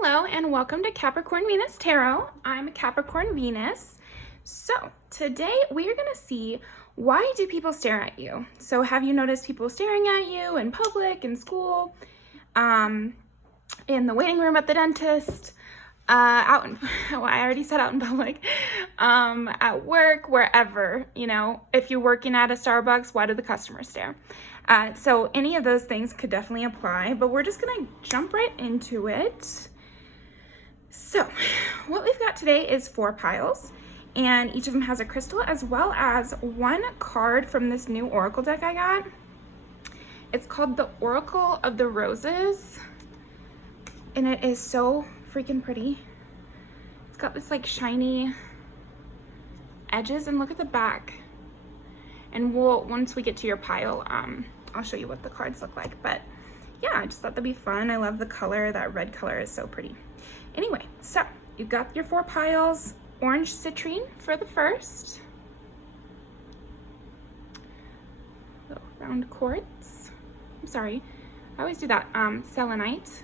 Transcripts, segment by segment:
Hello and welcome to Capricorn Venus Tarot. I'm Capricorn Venus. So today we are going to see, why do people stare at you? So have you noticed people staring at you in public, in school, in the waiting room at the dentist, out in, well, I already said out in public, at work, wherever, if you're working at a Starbucks, why do the customers stare? So any of those things could definitely apply, but we're just gonna jump right into it. So what we've got today is 4 piles, and each of them has a crystal as well as one card from this new oracle deck I got. It's called the Oracle of the Roses, and it is so freaking pretty. It's got this like shiny edges, and look at the back. And once we get to your pile, I'll show you what the cards look like. But yeah, I just thought that'd be fun. I love the color. That red color is so pretty. Anyway, so you've got your 4 piles. Orange citrine for the first. Little round quartz. I'm sorry, I always do that. Selenite,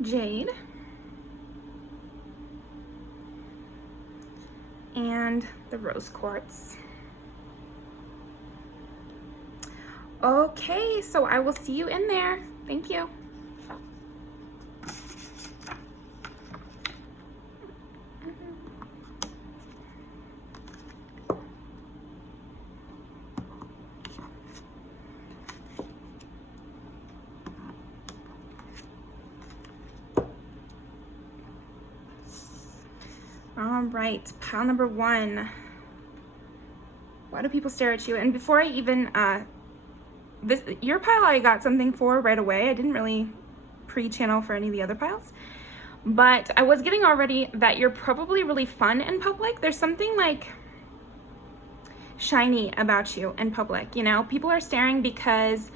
jade. And the rose quartz. Okay, so I will see you in there. Thank you. All right, pile number 1. Why do people stare at you? And before I even, your pile I got something for right away. I didn't really pre-channel for any of the other piles, but I was getting already that you're probably really fun in public. There's something like shiny about you in public, People are staring because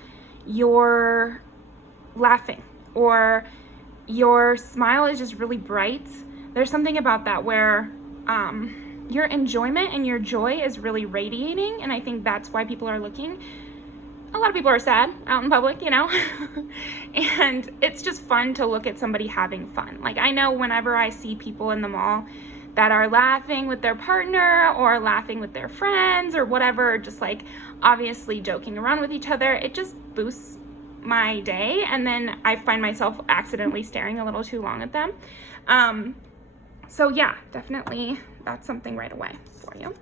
you're laughing or your smile is just really bright. There's something about that where your enjoyment and your joy is really radiating, and I think that's why people are looking. A lot of people are sad out in public, and it's just fun to look at somebody having fun. Like, I know whenever I see people in the mall that are laughing with their partner or laughing with their friends or whatever, just like obviously joking around with each other, it just boosts my day, and then I find myself accidentally staring a little too long at them. So yeah, definitely that's something right away for you.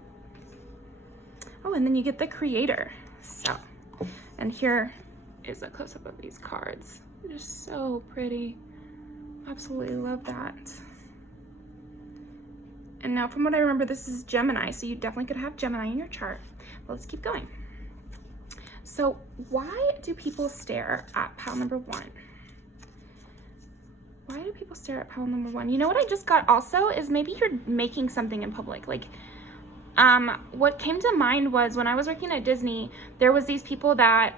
Oh, and then you get the Creator. So, and here is a close-up of these cards. They're just so pretty. Absolutely love that. And now from what I remember, this is Gemini, so you definitely could have Gemini in your chart. But let's keep going. So why do people stare at pile number 1? Why do people stare at pile number 1? You know what I just got also is maybe you're making something in public. Like, what came to mind was when I was working at Disney, there was these people that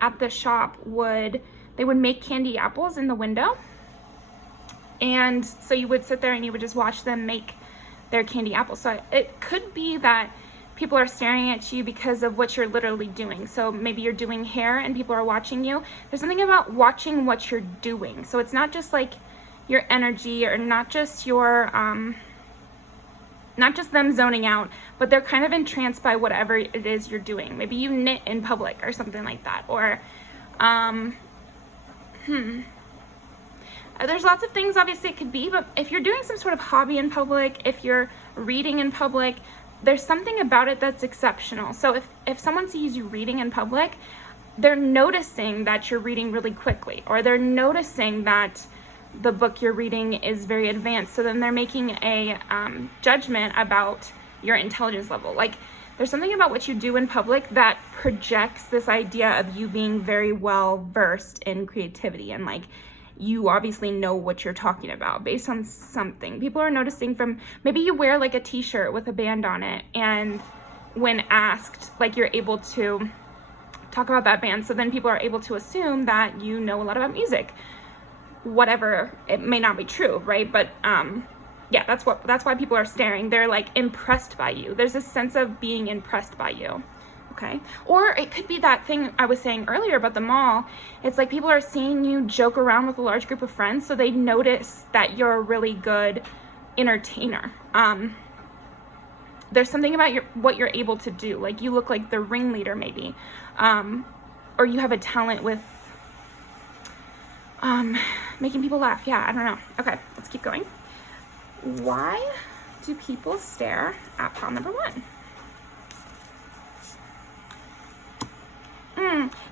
at the shop would make candy apples in the window. And so you would sit there and you would just watch them make their candy apples. So it could be that people are staring at you because of what you're literally doing. So maybe you're doing hair and people are watching you. There's something about watching what you're doing. So it's not just like your energy or not just your, not just them zoning out, but they're kind of entranced by whatever it is you're doing. Maybe you knit in public or something like that. Or, there's lots of things obviously it could be, but if you're doing some sort of hobby in public, if you're reading in public, there's something about it that's exceptional. So if someone sees you reading in public, they're noticing that you're reading really quickly, or they're noticing that the book you're reading is very advanced. So then they're making a judgment about your intelligence level. Like, there's something about what you do in public that projects this idea of you being very well versed in creativity, and like, you obviously know what you're talking about based on something. People are noticing from, maybe you wear like a t-shirt with a band on it, and when asked, like, you're able to talk about that band. So then people are able to assume that you know a lot about music. Whatever, it may not be true, right? But yeah, that's why people are staring. They're like impressed by you. There's a sense of being impressed by you. Okay. Or it could be that thing I was saying earlier about the mall. It's like people are seeing you joke around with a large group of friends, so they notice that you're a really good entertainer. There's something about what you're able to do. Like you look like the ringleader maybe. Or you have a talent with making people laugh. Yeah, I don't know. Okay, let's keep going. Why do people stare at pile number 1?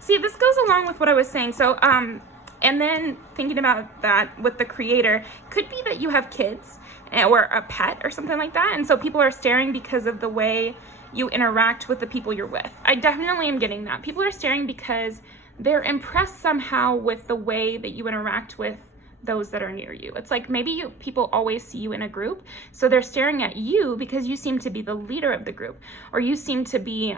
See, this goes along with what I was saying. So, and then thinking about that with the creator, could be that you have kids or a pet or something like that. And so people are staring because of the way you interact with the people you're with. I definitely am getting that. People are staring because they're impressed somehow with the way that you interact with those that are near you. It's like maybe people always see you in a group, so they're staring at you because you seem to be the leader of the group, or you seem to be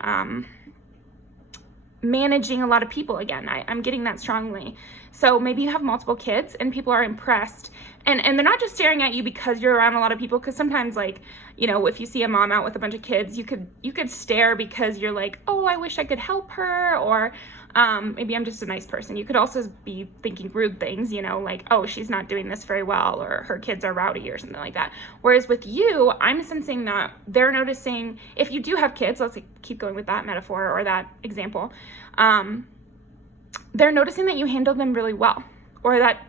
managing a lot of people again. I'm getting that strongly. So maybe you have multiple kids and people are impressed, and they're not just staring at you because you're around a lot of people, because sometimes, like, you know, if you see a mom out with a bunch of kids, you could stare because you're like, oh, I wish I could help her, or maybe I'm just a nice person. You could also be thinking rude things, you know, like, oh, she's not doing this very well, or her kids are rowdy or something like that. Whereas with you, I'm sensing that they're noticing, if you do have kids, let's keep going with that metaphor or that example, they're noticing that you handle them really well, or that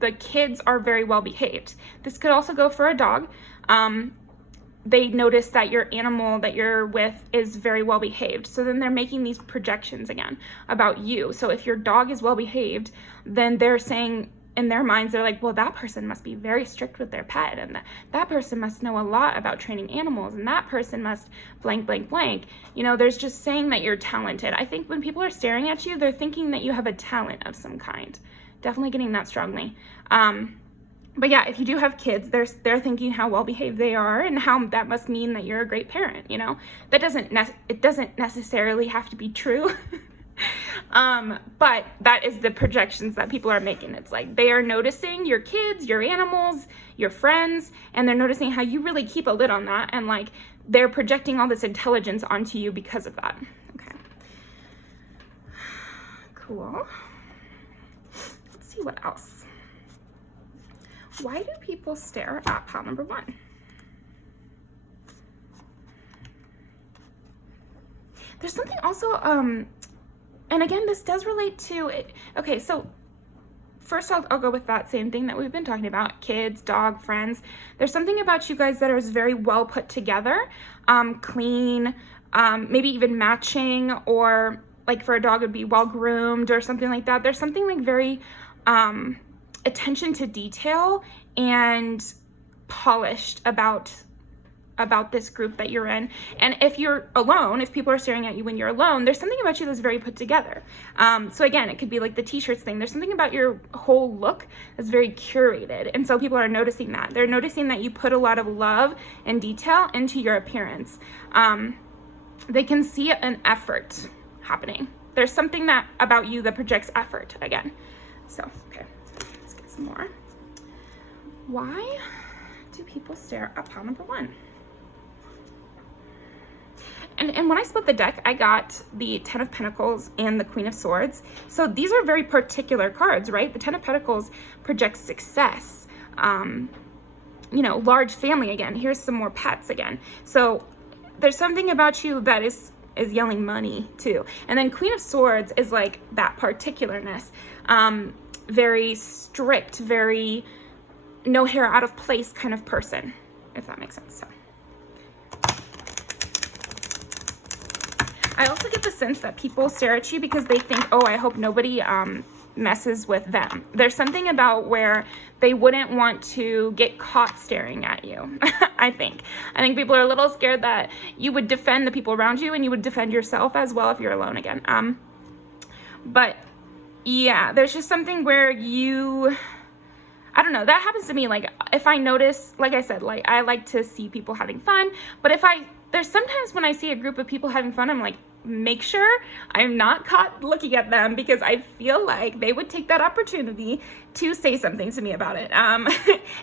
the kids are very well behaved. This could also go for a dog. They notice that your animal that you're with is very well behaved. So then they're making these projections again about you. So if your dog is well behaved, then they're saying in their minds, they're like, well, that person must be very strict with their pet, and that person must know a lot about training animals, and that person must blank, blank, blank. You know, there's just saying that you're talented. I think when people are staring at you, they're thinking that you have a talent of some kind. Definitely getting that strongly. But yeah, if you do have kids, they're thinking how well behaved they are, and how that must mean that you're a great parent. You know, it doesn't necessarily have to be true. But that is the projections that people are making. It's like they are noticing your kids, your animals, your friends, and they're noticing how you really keep a lid on that, and like they're projecting all this intelligence onto you because of that. Okay. Cool. Let's see what else. Why do people stare at pile number 1? There's something also, and again, this does relate to it. Okay, so first I'll go with that same thing that we've been talking about, kids, dog, friends. There's something about you guys that is very well put together, clean, maybe even matching, or like for a dog it would be well groomed or something like that. There's something like very attention to detail and polished about this group that you're in. And if you're alone, if people are staring at you when you're alone, there's something about you that's very put together. So again, it could be like the t-shirts thing. There's something about your whole look that's very curated. And so people are noticing that. They're noticing that you put a lot of love and detail into your appearance. They can see an effort happening. There's something that about you that projects effort again. So, okay, let's get some more. Why do people stare at pile number 1? And when I split the deck, I got the 10 of Pentacles and the Queen of Swords. So these are very particular cards, right? The 10 of Pentacles projects success, you know, large family again. Here's some more pets again. So there's something about you that is yelling money too. And then Queen of Swords is like that particularness, very strict, very no hair out of place kind of person, if that makes sense. So I also get the sense that people stare at you because they think, oh, I hope nobody messes with them. There's something about where they wouldn't want to get caught staring at you. I think people are a little scared that you would defend the people around you, and you would defend yourself as well if you're alone again. But yeah, there's just something where I don't know, that happens to me. Like if I notice, like I said, like I like to see people having fun, but there's sometimes when I see a group of people having fun, I'm like, make sure I'm not caught looking at them, because I feel like they would take that opportunity to say something to me about it. And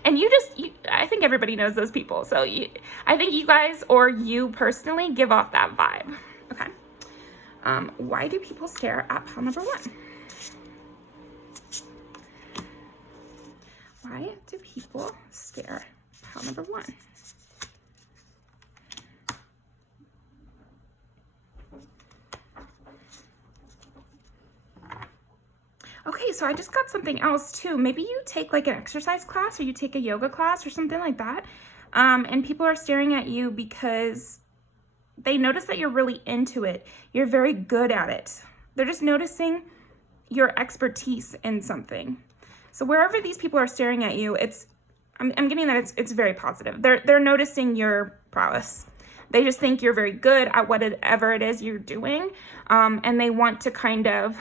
I think everybody knows those people. So I think you guys, or you personally, give off that vibe. Okay. Why do people stare at pile number 1? Why do people stare at pile number 1? Okay, so I just got something else too. Maybe you take like an exercise class or you take a yoga class or something like that. And people are staring at you because they notice that you're really into it. You're very good at it. They're just noticing your expertise in something. So wherever these people are staring at you, I'm getting that it's very positive. They're noticing your prowess. They just think you're very good at whatever it is you're doing. And they want to kind of,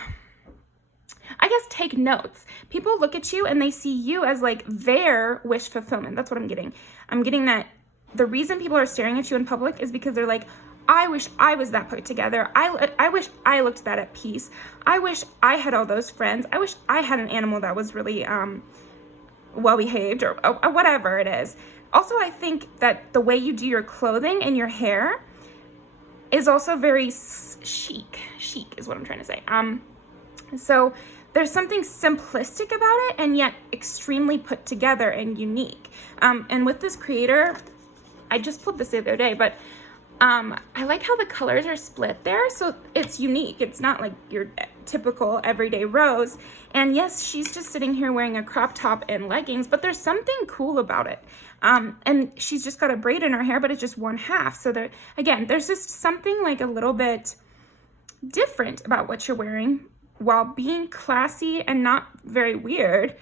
I guess, take notes. People look at you and they see you as like their wish fulfillment. That's what I'm getting. I'm getting that the reason people are staring at you in public is because they're like, I wish I was that put together. I wish I looked that at peace. I wish I had all those friends. I wish I had an animal that was really well behaved or whatever it is. Also, I think that the way you do your clothing and your hair is also very chic. Chic is what I'm trying to say. So there's something simplistic about it and yet extremely put together and unique. And with this creator, I just pulled this the other day, but I like how the colors are split there. So it's unique. It's not like your typical everyday Rose. And yes, she's just sitting here wearing a crop top and leggings, but there's something cool about it. And she's just got a braid in her hair, but it's just one half. So there, again, there's just something like a little bit different about what you're wearing, while being classy and not very weird,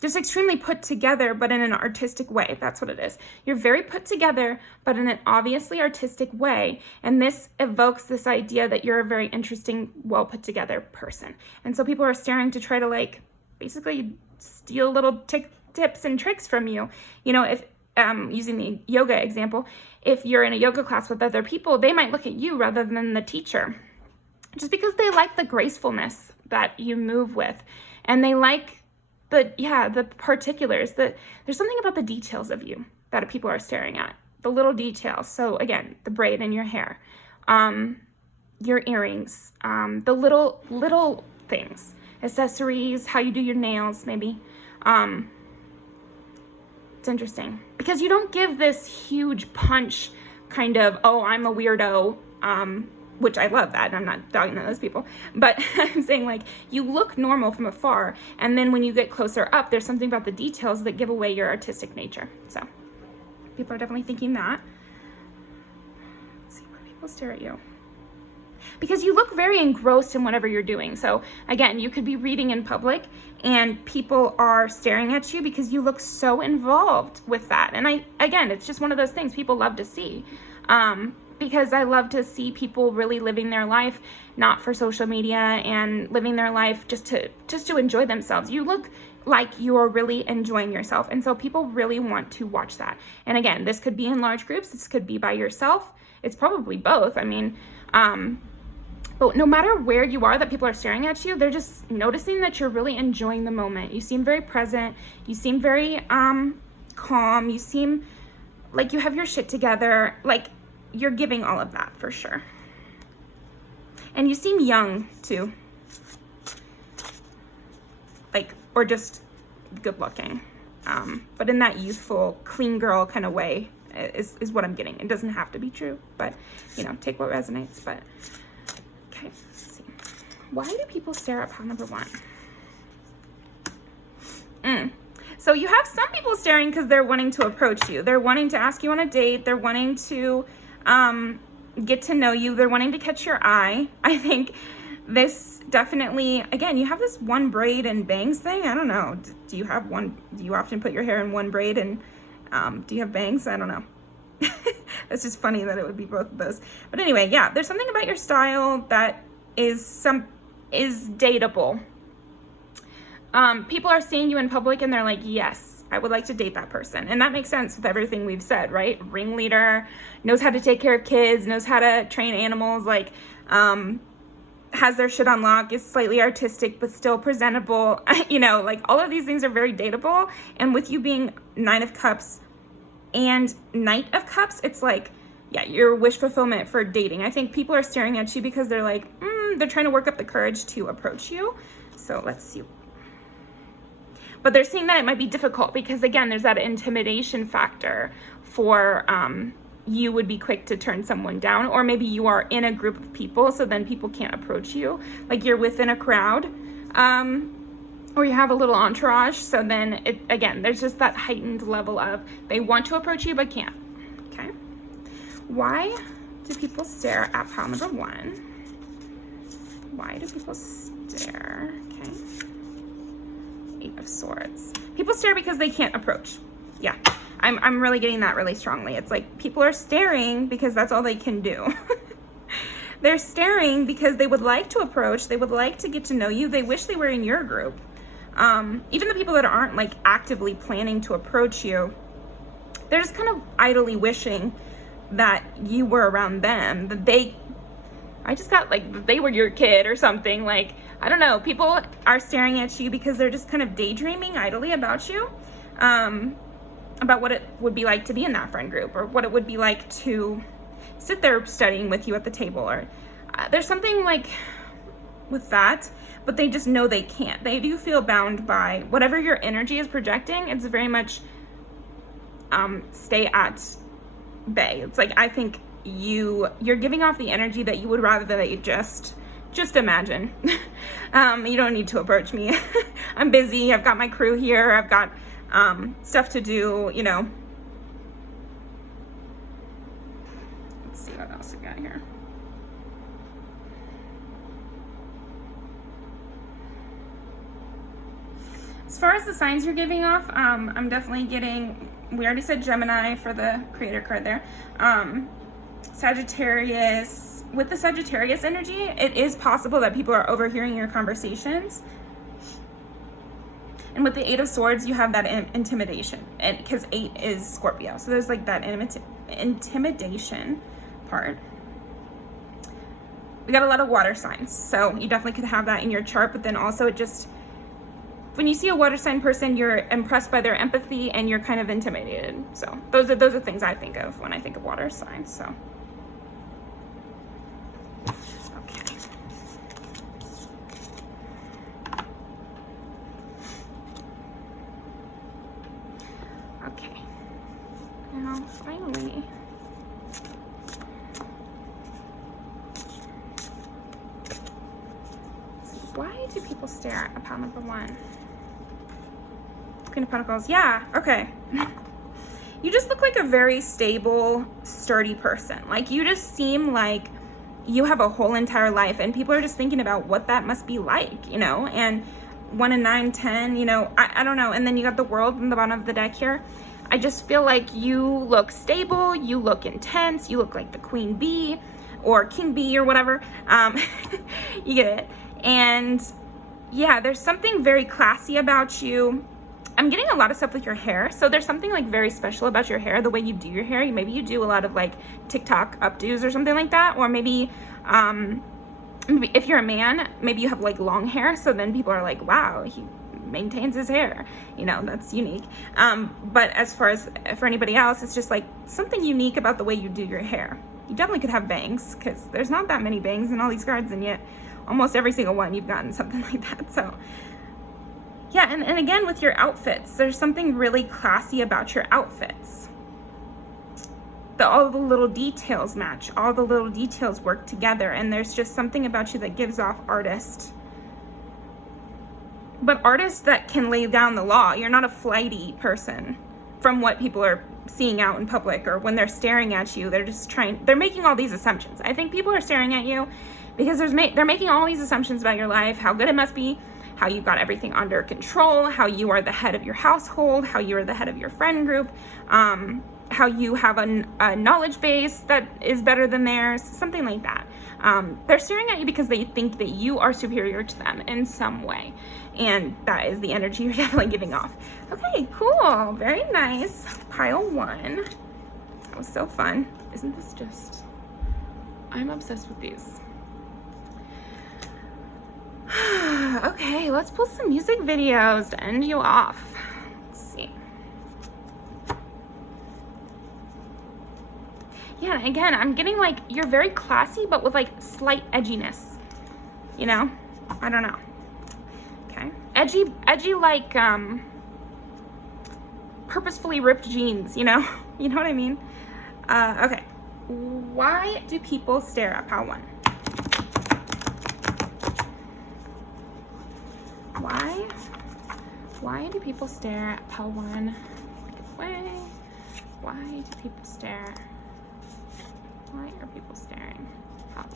just extremely put together, but in an artistic way. That's what it is. You're very put together, but in an obviously artistic way. And this evokes this idea that you're a very interesting, well put together person. And so people are staring to try to like, basically steal little tips and tricks from you. You know, if using the yoga example, if you're in a yoga class with other people, they might look at you rather than the teacher. Just because they like the gracefulness that you move with, and they like the particulars, there's something about the details of you that people are staring at, the little details. So again, the braid in your hair, your earrings, the little things, accessories, how you do your nails, maybe. It's interesting because you don't give this huge punch kind of, oh, I'm a weirdo, which I love that, and I'm not dogging on those people, but I'm saying like you look normal from afar, and then when you get closer up, there's something about the details that give away your artistic nature. So people are definitely thinking that. Let's see why people stare at you. Because you look very engrossed in whatever you're doing. So again, you could be reading in public and people are staring at you because you look so involved with that. And again, it's just one of those things people love to see. Because I love to see people really living their life, not for social media, and living their life just to enjoy themselves. You look like you're really enjoying yourself. And so people really want to watch that. And again, this could be in large groups. This could be by yourself. It's probably both. I mean, but no matter where you are that people are staring at you, they're just noticing that you're really enjoying the moment. You seem very present. You seem very calm. You seem like you have your shit together. Like, you're giving all of that for sure. And you seem young too. Like, or just good looking. But in that youthful, clean girl kind of way is what I'm getting. It doesn't have to be true, but you know, take what resonates. But okay, let's see. Why do people stare at pile number 1? So you have some people staring because they're wanting to approach you. They're wanting to ask you on a date. They're wanting to get to know you. They're wanting to catch your eye. I think this definitely, again, you have this one braid and bangs thing. I don't know. Do you have one? Do you often put your hair in one braid and do you have bangs? I don't know. It's just funny that it would be both of those. But anyway, yeah, there's something about your style that is dateable. People are seeing you in public and they're like, yes, I would like to date that person. And that makes sense with everything we've said, right? Ringleader, knows how to take care of kids, knows how to train animals, like, has their shit on lock, is slightly artistic, but still presentable. You know, like all of these things are very dateable. And with you being 9 of Cups and Knight of Cups, it's like yeah, your wish fulfillment for dating. I think people are staring at you because they're like, they're trying to work up the courage to approach you. So let's see. But they're seeing that it might be difficult because, again, there's that intimidation factor for you would be quick to turn someone down, or maybe you are in a group of people, so then people can't approach you. Like you're within a crowd, or you have a little entourage, so then, again, there's just that heightened level of they want to approach you but can't. Okay. Why do people stare at pile number 1? Why do people stare? Okay. 8 of Swords. People stare because they can't approach. Yeah, I'm really getting that really strongly. It's like people are staring because that's all they can do. They're staring because they would like to approach. They would like to get to know you. They wish they were in your group. Even the people that aren't like actively planning to approach you, they're just kind of idly wishing that you were around them, that I just got like they were your kid or something. Like, I don't know, people are staring at you because they're just kind of daydreaming idly about you, about what it would be like to be in that friend group, or what it would be like to sit there studying with you at the table, or there's something like with that, but they just know they can't. They do feel bound by whatever your energy is projecting. It's very much stay at bay. It's like, I think you're giving off the energy that you would rather that you just imagine. You don't need to approach me. I'm busy. I've got my crew here. I've got stuff to do, you know. Let's see what else we got here. As far as the signs you're giving off, I'm definitely getting, we already said Gemini for the creator card there. Sagittarius. With the Sagittarius energy, it is possible that people are overhearing your conversations. And with the 8 of Swords, you have that intimidation, and because 8 is Scorpio, so there's like that intimidation part. We got a lot of water signs, so you definitely could have that in your chart. But then also, it just, when you see a water sign person, you're impressed by their empathy and you're kind of intimidated. So those are things I think of when I think of water signs. So. Okay, now finally, why do people stare at pile number 1? Queen of Pentacles. Yeah, okay. You just look like a very stable, sturdy person. Like, you just seem like you have a whole entire life, and people are just thinking about what that must be like, you know, and 1 and 9, 10, you know, I don't know. And then you got the World in the bottom of the deck here. I just feel like you look stable, you look intense, you look like the Queen Bee or King Bee or whatever. You get it. And yeah, there's something very classy about you. I'm getting a lot of stuff with your hair. So there's something like very special about your hair, the way you do your hair. Maybe you do a lot of like TikTok updos or something like that. Or maybe if you're a man, maybe you have like long hair. So then people are like, wow, he maintains his hair, you know, that's unique. But as far as for anybody else, it's just like something unique about the way you do your hair. You definitely could have bangs, because there's not that many bangs in all these cards, and yet almost every single one you've gotten something like that. So yeah, and again with your outfits, there's something really classy about your outfits. All the little details match, all the little details work together, and there's just something about you that gives off artist. But artists that can lay down the law. You're not a flighty person from what people are seeing out in public, or when they're staring at you, they're making all these assumptions. I think people are staring at you because they're making all these assumptions about your life, how good it must be, how you've got everything under control, how you are the head of your household, how you are the head of your friend group, how you have a knowledge base that is better than theirs, something like that. They're staring at you because they think that you are superior to them in some way. And that is the energy you're definitely giving off. Okay, cool. Very nice. Pile 1. That was so fun. Isn't this just... I'm obsessed with these. Okay, let's pull some music videos to end you off. Let's see. Yeah, again, I'm getting like, you're very classy, but with like slight edginess, you know? I don't know. Okay. Edgy like, purposefully ripped jeans, you know? You know what I mean? Okay. Why do people stare at pile 1? Why do people stare at pile 1? Why do people stare? Why are people staring? Pile 1.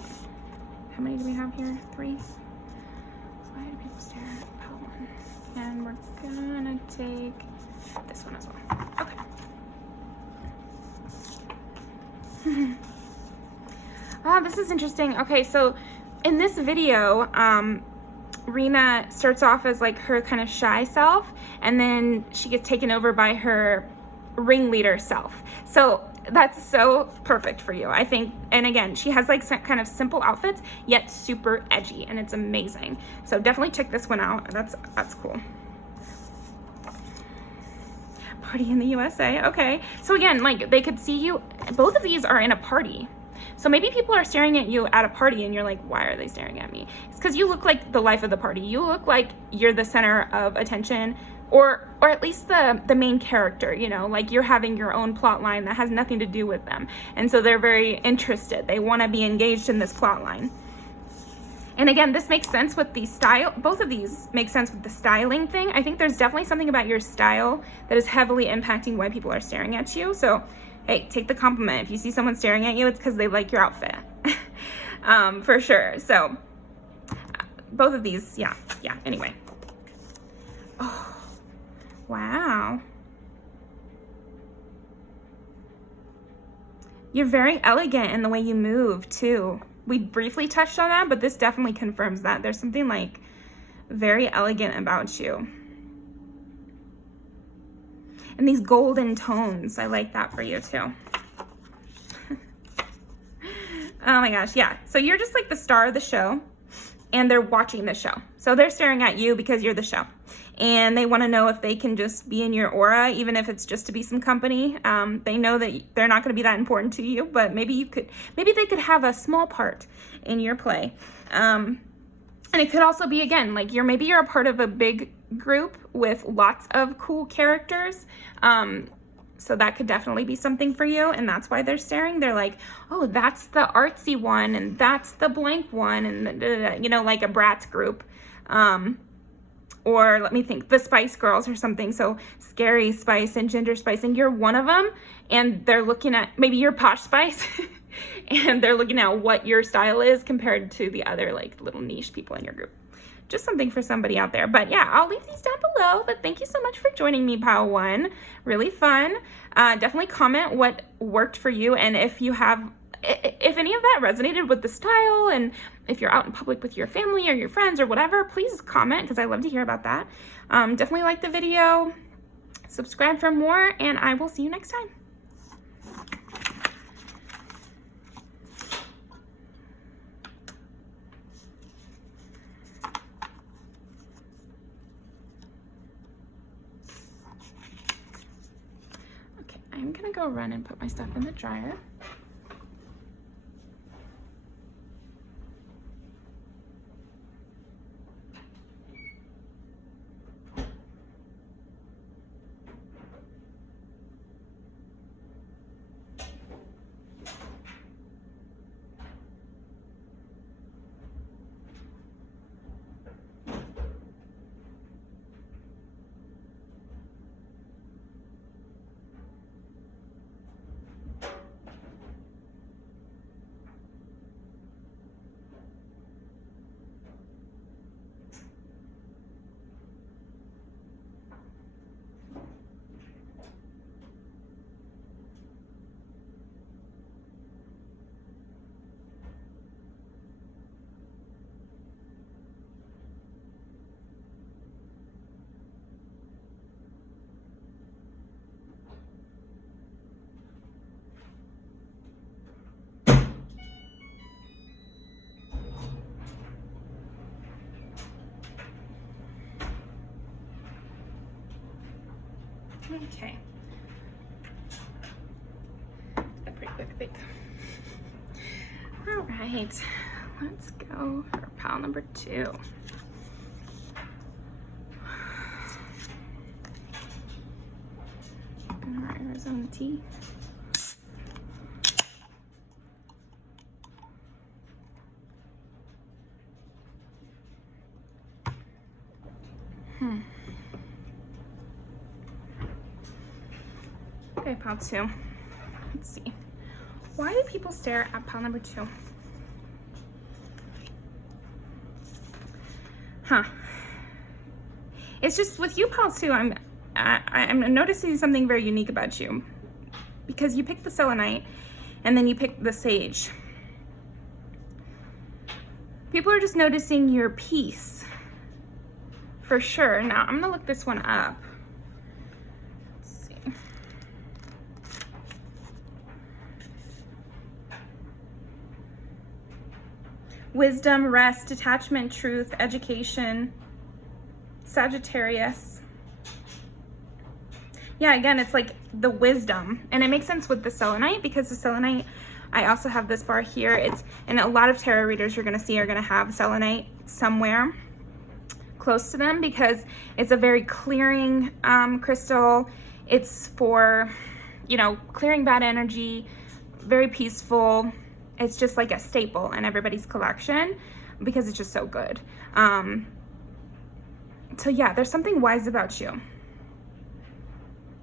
How many do we have here? 3? Why do people stare at pile 1? And we're gonna take this one as well. Okay. Oh, this is interesting. Okay, so in this video, Rena starts off as like her kind of shy self, and then she gets taken over by her ringleader self. So that's so perfect for you, I think. And again, she has like some kind of simple outfits, yet super edgy, and it's amazing. So definitely check this one out. That's cool. Party in the USA. Okay. So again, like they could see you. Both of these are in a party. So maybe people are staring at you at a party and you're like, why are they staring at me? It's because you look like the life of the party. You look like you're the center of attention, or at least the main character, you know, like you're having your own plot line that has nothing to do with them. And so they're very interested. They want to be engaged in this plot line. And again, this makes sense with the style. Both of these make sense with the styling thing. I think there's definitely something about your style that is heavily impacting why people are staring at you. So hey, take the compliment. If you see someone staring at you, it's because they like your outfit. For sure. So both of these, yeah, anyway. Oh, wow. You're very elegant in the way you move too. We briefly touched on that, but this definitely confirms that. There's something like very elegant about you. And these golden tones, I like that for you too. Oh my gosh, yeah. So you're just like the star of the show, and they're watching the show. So they're staring at you because you're the show. And they want to know if they can just be in your aura, even if it's just to be some company. They know that they're not going to be that important to you, but maybe they could have a small part in your play. And it could also be, again, like maybe you're a part of a big group with lots of cool characters. So that could definitely be something for you, and that's why they're staring. They're like, oh, that's the artsy one, and that's the blank one, and you know, like a Bratz group. Or let me think, the Spice Girls or something. So Scary Spice and Ginger Spice, and you're one of them, and they're looking at, maybe you're Posh Spice, and they're looking at what your style is compared to the other like little niche people in your group. Just something for somebody out there. But yeah, I'll leave these down below. But thank you so much for joining me, Pile 1. Really fun. Definitely comment what worked for you, and if any of that resonated with the style, and if you're out in public with your family or your friends or whatever, please comment, because I love to hear about that. Definitely like the video, subscribe for more, and I will see you next time. Okay, I'm gonna go run and put my stuff in the dryer. Okay. That's pretty quick, I think. All right, let's go for pile number 2. All right, Arizona tea. Okay, pile 2. Let's see. Why do people stare at pile number 2? It's just with you, pile 2, I'm noticing something very unique about you, because you picked the selenite and then you picked the sage. People are just noticing your peace, for sure. Now, I'm gonna look this one up. Let's see. Wisdom, rest, detachment, truth, education, Sagittarius. Yeah, again, it's like the wisdom. And it makes sense with the selenite, because the selenite, I also have this bar here. And a lot of tarot readers you're going to see are going to have selenite somewhere close to them, because it's a very clearing crystal. It's for, you know, clearing bad energy, very peaceful. It's just like a staple in everybody's collection because it's just so good. So yeah, there's something wise about you.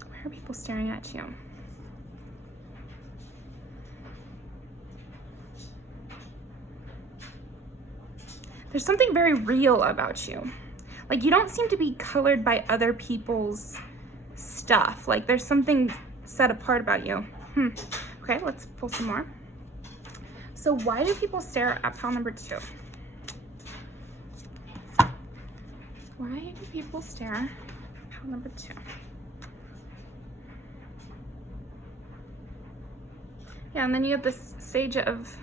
Why are people staring at you? There's something very real about you. Like, you don't seem to be colored by other people's stuff. Like, there's something set apart about you. Okay, let's pull some more. So why do people stare at pile number 2? Why do people stare at pile number 2? Yeah, and then you have this Sage of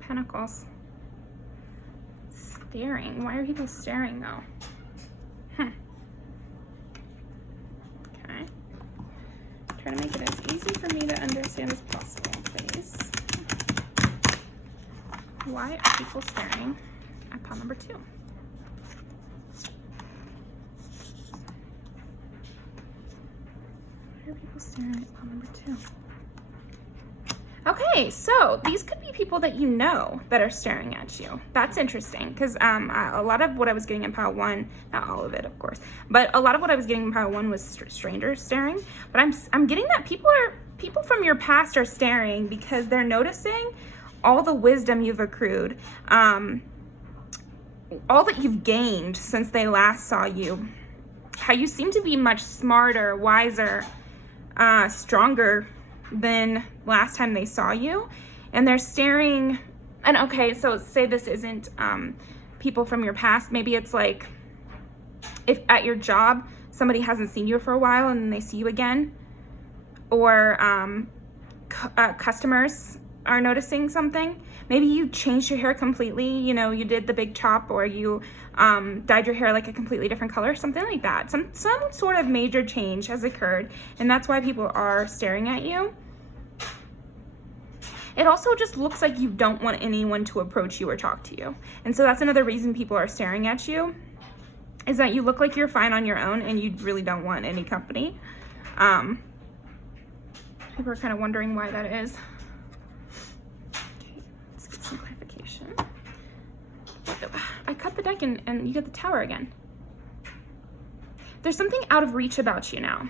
Pentacles. Staring. Why are people staring though? Okay. Try to make it as easy for me to understand as possible, please. Why are people staring at pile number 2? Why are people staring at pile number 2? Okay, so these could be people that you know that are staring at you. That's interesting, because a lot of what I was getting in pile 1, not all of it, of course, but a lot of what I was getting in pile 1 was strangers staring. But I'm getting that people from your past are staring because they're noticing all the wisdom you've accrued, all that you've gained since they last saw you. How you seem to be much smarter, wiser, stronger than last time they saw you, and they're staring. And okay, so say this isn't people from your past. Maybe it's like if at your job somebody hasn't seen you for a while and then they see you again, or customers are noticing something. Maybe you changed your hair completely, you know, you did the big chop, or you dyed your hair like a completely different color, something like that. Some sort of major change has occurred, and that's why people are staring at you. It also just looks like you don't want anyone to approach you or talk to you. And so that's another reason people are staring at you, is that you look like you're fine on your own and you really don't want any company. People are kind of wondering why that is. Okay, let's get some clarification. I cut the deck and you get the Tower again. There's something out of reach about you now.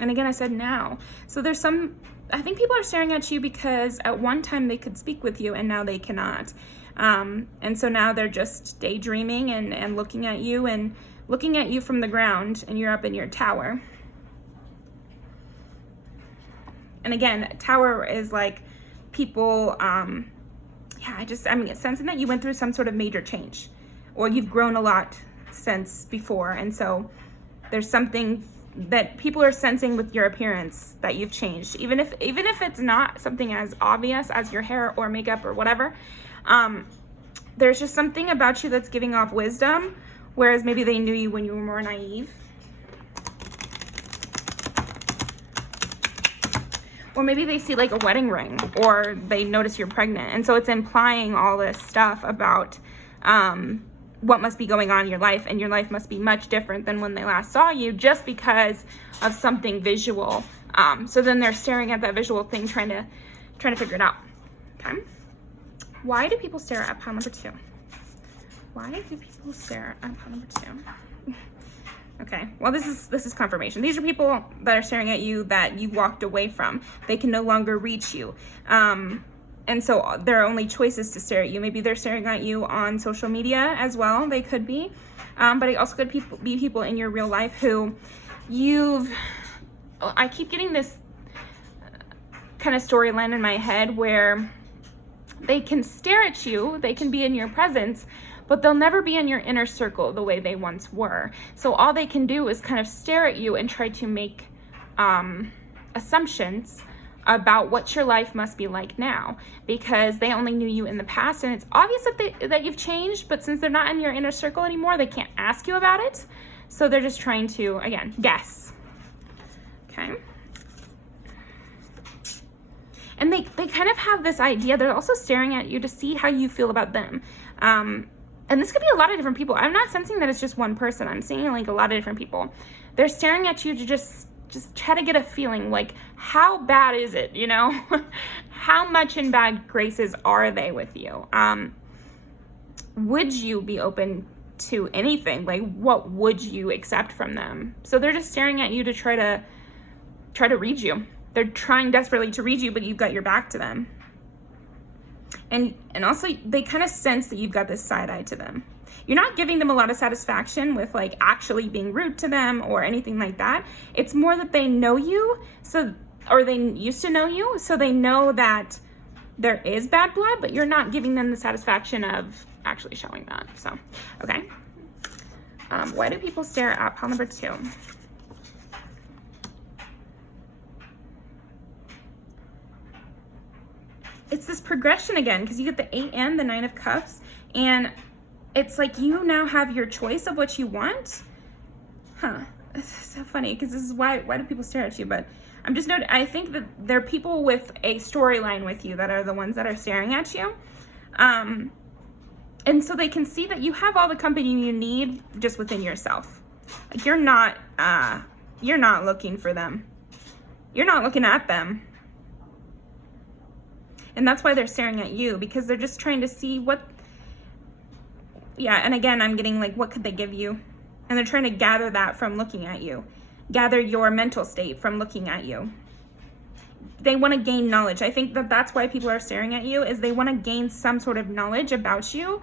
And again, I said now. So there's I think people are staring at you because at one time they could speak with you and now they cannot. And so now they're just daydreaming and looking at you from the ground, and you're up in your tower. And again, tower is like people, I'm sensing that you went through some sort of major change, or you've grown a lot since before. And so there's something that people are sensing with your appearance that you've changed, even if it's not something as obvious as your hair or makeup or whatever. There's just something about you that's giving off wisdom, whereas maybe they knew you when you were more naive. Or maybe they see like a wedding ring, or they notice you're pregnant. And so it's implying all this stuff about what must be going on in your life, and your life must be much different than when they last saw you, just because of something visual. So then they're staring at that visual thing, trying to figure it out. Okay. Why do people stare at pile number 2? Why do people stare at pile number 2? Okay, well, this is confirmation. These are people that are staring at you that you walked away from. They can no longer reach you. And so their only choice is to stare at you. Maybe they're staring at you on social media as well. They could be. But it also could be people in your real life who I keep getting this kind of storyline in my head where they can stare at you, they can be in your presence, but they'll never be in your inner circle the way they once were. So all they can do is kind of stare at you and try to make assumptions about what your life must be like now, because they only knew you in the past, and it's obvious that you've changed, but since they're not in your inner circle anymore, they can't ask you about it. So they're just trying to, again, guess. Okay. And they kind of have this idea, they're also staring at you to see how you feel about them. And this could be a lot of different people. I'm not sensing that it's just one person. I'm seeing like a lot of different people. They're staring at you to just try to get a feeling, like, how bad is it, you know? How much in bad graces are they with you? Would you be open to anything? Like, what would you accept from them? So they're just staring at you to try to read you. They're trying desperately to read you, but you've got your back to them. And also, they kind of sense that you've got this side eye to them. You're not giving them a lot of satisfaction with like actually being rude to them or anything like that. It's more that they know you, or they used to know you, so they know that there is bad blood, but you're not giving them the satisfaction of actually showing that. So, okay. Why do people stare at pile number 2? It's this progression again, because you get the 8 and the 9 of Cups, and it's like you now have your choice of what you want. This is so funny, because this is why do people stare at you? But I'm just noting, I think that there are people with a storyline with you that are the ones that are staring at you. And so they can see that you have all the company you need just within yourself. Like, you're not looking for them. You're not looking at them. And that's why they're staring at you, because they're just trying to see and again, I'm getting like, what could they give you? And they're trying to gather that from looking at you. Gather your mental state from looking at you. They want to gain knowledge. I think that that's why people are staring at you, is they want to gain some sort of knowledge about you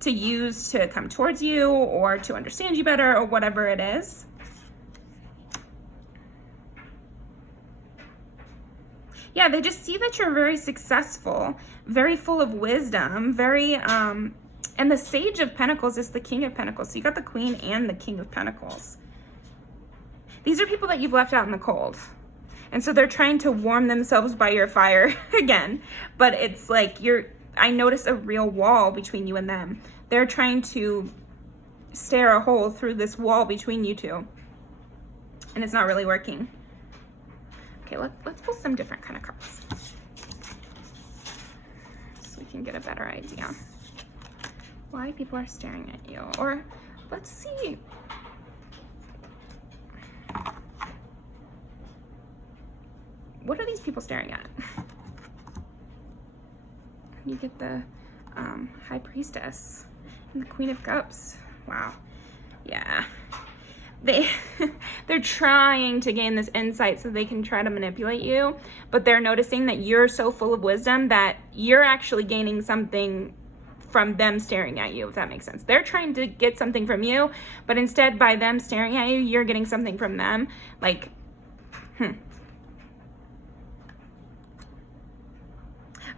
to use to come towards you or to understand you better or whatever it is. Yeah, they just see that you're very successful, very full of wisdom, very, and the Sage of Pentacles is the King of Pentacles. So you got the Queen and the King of Pentacles. These are people that you've left out in the cold. And so they're trying to warm themselves by your fire again. But it's like I notice a real wall between you and them. They're trying to stare a hole through this wall between you two. And it's not really working. Okay, let's pull some different kind of cards so we can get a better idea why people are staring at you. Or let's see. What are these people staring at? You get the High Priestess and the Queen of Cups. Wow. Yeah. They're trying to gain this insight so they can try to manipulate you, but they're noticing that you're so full of wisdom that you're actually gaining something from them staring at you, if that makes sense. They're trying to get something from you, but instead by them staring at you, you're getting something from them. Like, I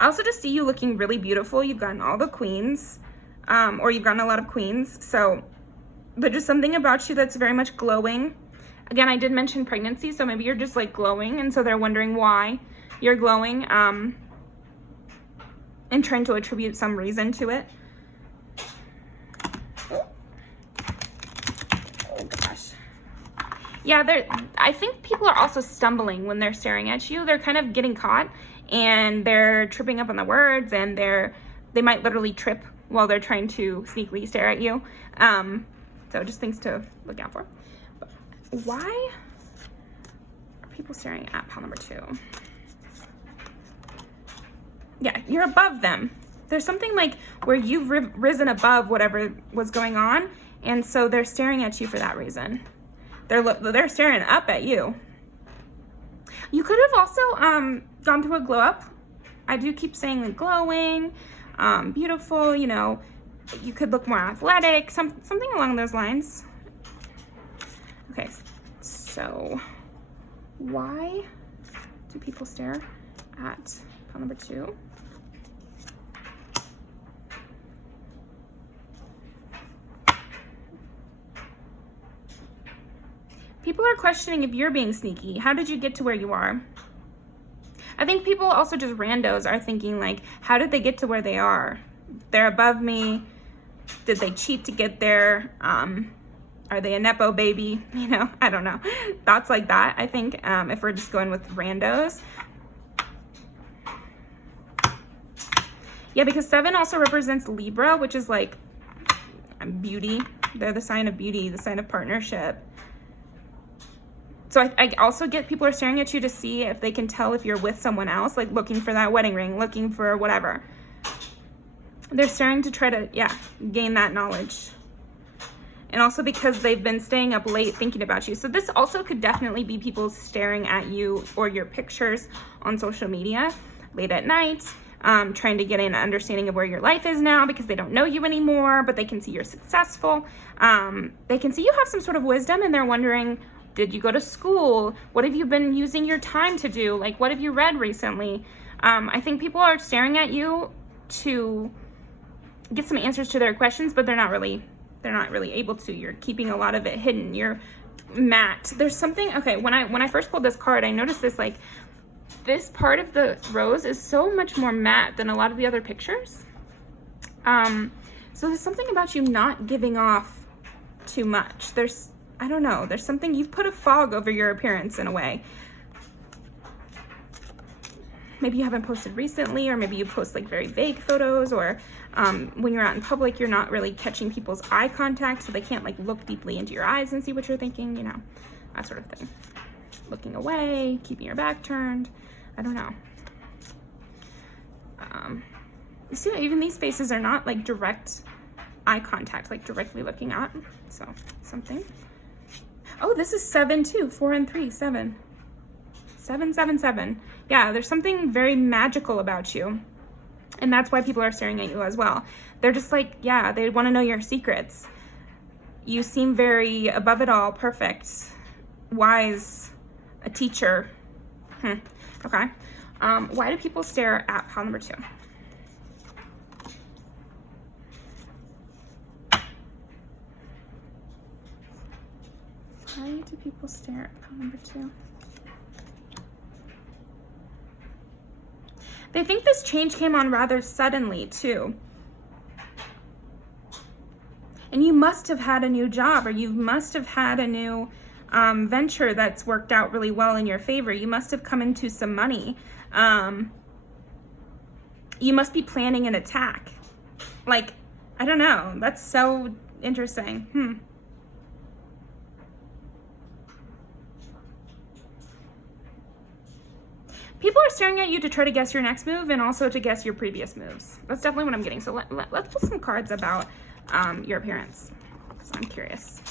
also just see you looking really beautiful. You've gotten all the queens, or you've gotten a lot of queens. So there's just something about you that's very much glowing. Again, I did mention pregnancy, so maybe you're just like glowing, and so they're wondering why you're glowing, and trying to attribute some reason to it. Oh gosh. Yeah, I think people are also stumbling when they're staring at you. They're kind of getting caught, and they're tripping up on the words, and they might literally trip while they're trying to sneakily stare at you. So just things to look out for. But why are people staring at pile number 2? Yeah, you're above them. There's something like where you've risen above whatever was going on, and so they're staring at you for that reason. They're staring up at you. You could have also gone through a glow up. I do keep saying like glowing, beautiful, you know, you could look more athletic, something along those lines. Okay, so why do people stare at pile number 2? People are questioning if you're being sneaky. How did you get to where you are? I think people also just randos are thinking like, how did they get to where they are? They're above me. Did they cheat to get there? Are they a Nepo baby? You know, I don't know. Thoughts like that, I think, if we're just going with randos. Yeah, because 7 also represents Libra, which is like beauty. They're the sign of beauty, the sign of partnership. So I also get people are staring at you to see if they can tell if you're with someone else, like looking for that wedding ring, looking for whatever. They're staring to try to, gain that knowledge. And also because they've been staying up late thinking about you. So this also could definitely be people staring at you or your pictures on social media late at night, trying to get an understanding of where your life is now because they don't know you anymore, but they can see you're successful. They can see you have some sort of wisdom, and they're wondering, did you go to school? What have you been using your time to do? Like, what have you read recently? I think people are staring at you to get some answers to their questions, but they're not really able to. You're keeping a lot of it hidden. You're matte. There's something, okay, when I first pulled this card, I noticed this, like, this part of the rose is so much more matte than a lot of the other pictures. So there's something about you not giving off too much. I don't know, there's something, you've put a fog over your appearance in a way. Maybe you haven't posted recently, or maybe you post like very vague photos, or when you're out in public, you're not really catching people's eye contact, so they can't like look deeply into your eyes and see what you're thinking, you know, that sort of thing. Looking away, keeping your back turned, I don't know. You see, even these faces are not like direct eye contact, like directly looking at, so something. Oh, this is 7 too. 4 and 3, 7. 7, 7, 7. Yeah, there's something very magical about you. And that's why people are staring at you as well. They're just like, yeah, they want to know your secrets. You seem very above it all, perfect, wise, a teacher. Okay. Why do people stare at pile number 2? Why do people stare at pile number 2? They think this change came on rather suddenly, too. And you must have had a new job, or you must have had a new venture that's worked out really well in your favor. You must have come into some money. You must be planning an attack. Like, I don't know. That's so interesting. People are staring at you to try to guess your next move and also to guess your previous moves. That's definitely what I'm getting. So let's pull some cards about your appearance, because I'm curious.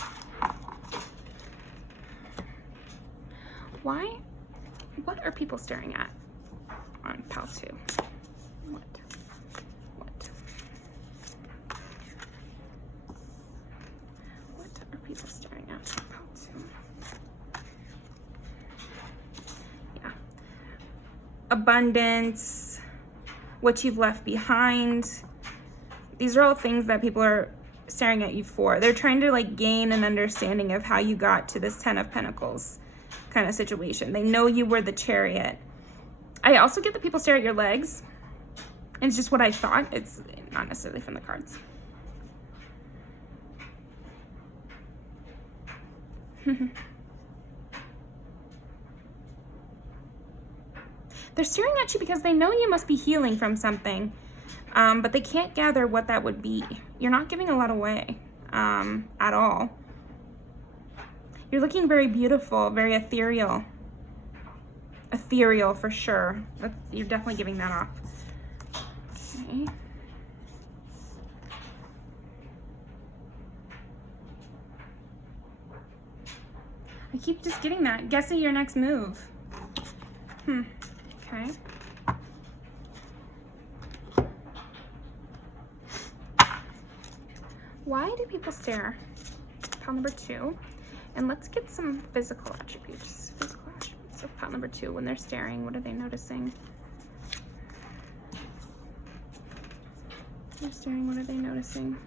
What are people staring at on pile 2? What are people staring at on pile 2? Abundance, what you've left behind. These are all things that people are staring at you for. They're trying to like gain an understanding of how you got to this 10 of Pentacles kind of situation. They know you were the Chariot. I also get that people stare at your legs. It's just what I thought. It's not necessarily from the cards. They're staring at you because they know you must be healing from something, but they can't gather what that would be. You're not giving a lot away at all. You're looking very beautiful, very ethereal. Ethereal for sure. You're definitely giving that off. Okay. I keep just getting that. Guessing your next move. Okay. Why do people stare? Pile number 2. And let's get some physical attributes. Physical attributes of pile number 2. When they're staring, what are they noticing? They're staring, what are they noticing?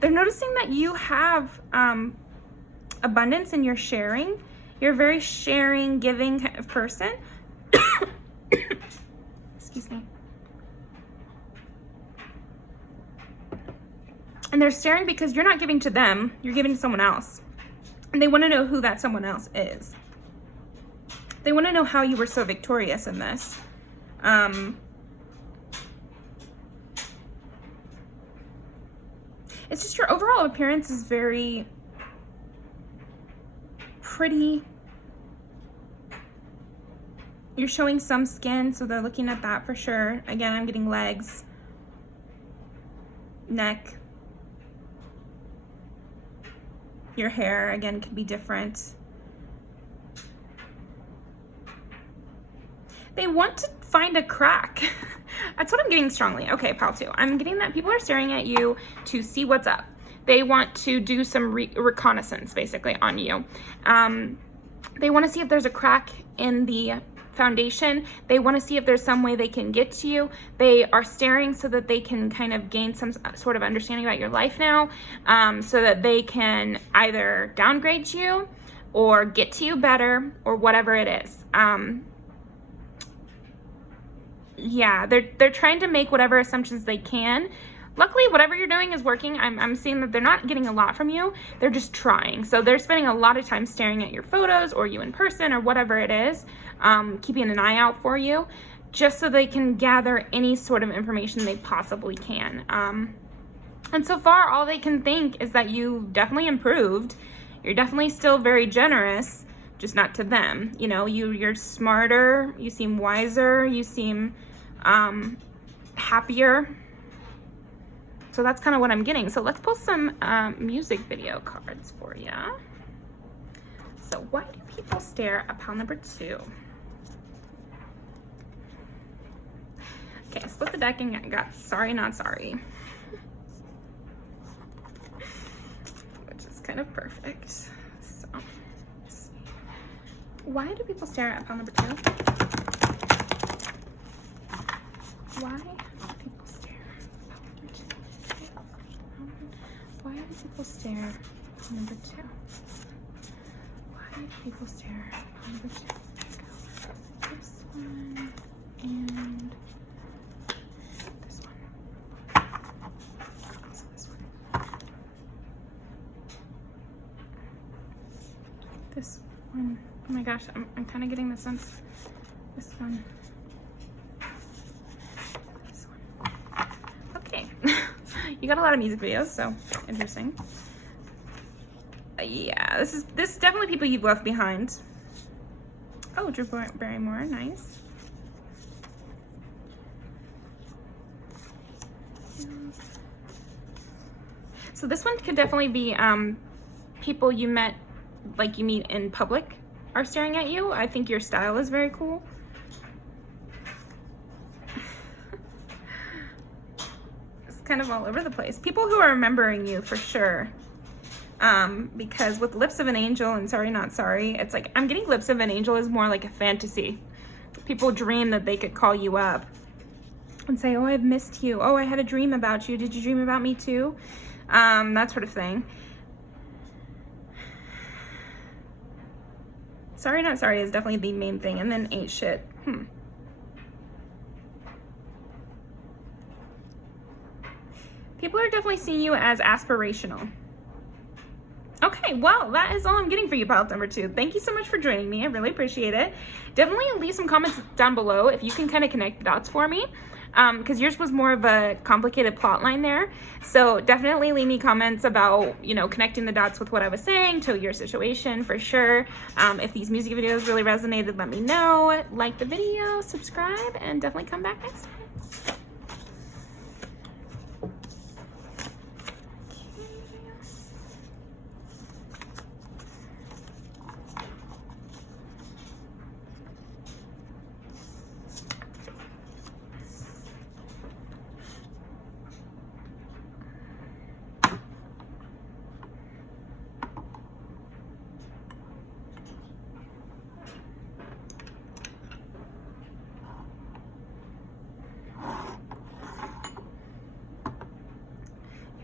They're noticing that you have abundance and you're sharing. You're a very sharing, giving kind of person. Excuse me. And they're staring because you're not giving to them, you're giving to someone else. And they want to know who that someone else is. They want to know how you were so victorious in this. It's just your overall appearance is very pretty. You're showing some skin, so they're looking at that for sure. Again, I'm getting legs, neck. Your hair, again, could be different. They want to find a crack. That's what I'm getting strongly. Okay, pile 2. I'm getting that people are staring at you to see what's up. They want to do some reconnaissance, basically, on you. They want to see if there's a crack in the foundation. They want to see if there's some way they can get to you. They are staring so that they can kind of gain some sort of understanding about your life now, so that they can either downgrade you or get to you better or whatever it is. Yeah, they're trying to make whatever assumptions they can. Luckily, whatever you're doing is working. I'm seeing that they're not getting a lot from you. They're just trying. So they're spending a lot of time staring at your photos or you in person or whatever it is, keeping an eye out for you, just so they can gather any sort of information they possibly can. And so far, all they can think is that you definitely improved. You're definitely still very generous, just not to them. You know, you're smarter, you seem wiser, you seem happier. So that's kind of what I'm getting. So let's pull some music video cards for you. So why do people stare at pile number 2? Okay, I split the deck and got sorry, not sorry. Which is kind of perfect. So let's see. Why do people stare at pile number 2? Why do people stare at pile number 2? Why do people stare at pile number 2? Why do people stare at pile number 2? This one and this one. Also this one. This one. Oh my gosh, I'm kind of getting the sense. This one. This one. Okay. You got a lot of music videos, so interesting. Yeah, this is definitely people you've left behind. Oh, Drew Barrymore, nice. So this one could definitely be people you met, like you meet in public, are staring at you. I think your style is very cool. It's kind of all over the place. People who are remembering you for sure. Because with Lips of an Angel and Sorry Not Sorry, it's like, I'm getting Lips of an Angel is more like a fantasy. People dream that they could call you up and say, oh, I've missed you. Oh, I had a dream about you. Did you dream about me too? That sort of thing. Sorry Not Sorry is definitely the main thing. And then Ain't Shit. People are definitely seeing you as aspirational. Okay. Okay, well, that is all I'm getting for you, pile number 2. Thank you so much for joining me. I really appreciate it. Definitely leave some comments down below if you can kind of connect the dots for me, because yours was more of a complicated plot line there. So definitely leave me comments about, you know, connecting the dots with what I was saying to your situation for sure. If these music videos really resonated, let me know. Like the video, subscribe, and definitely come back next time.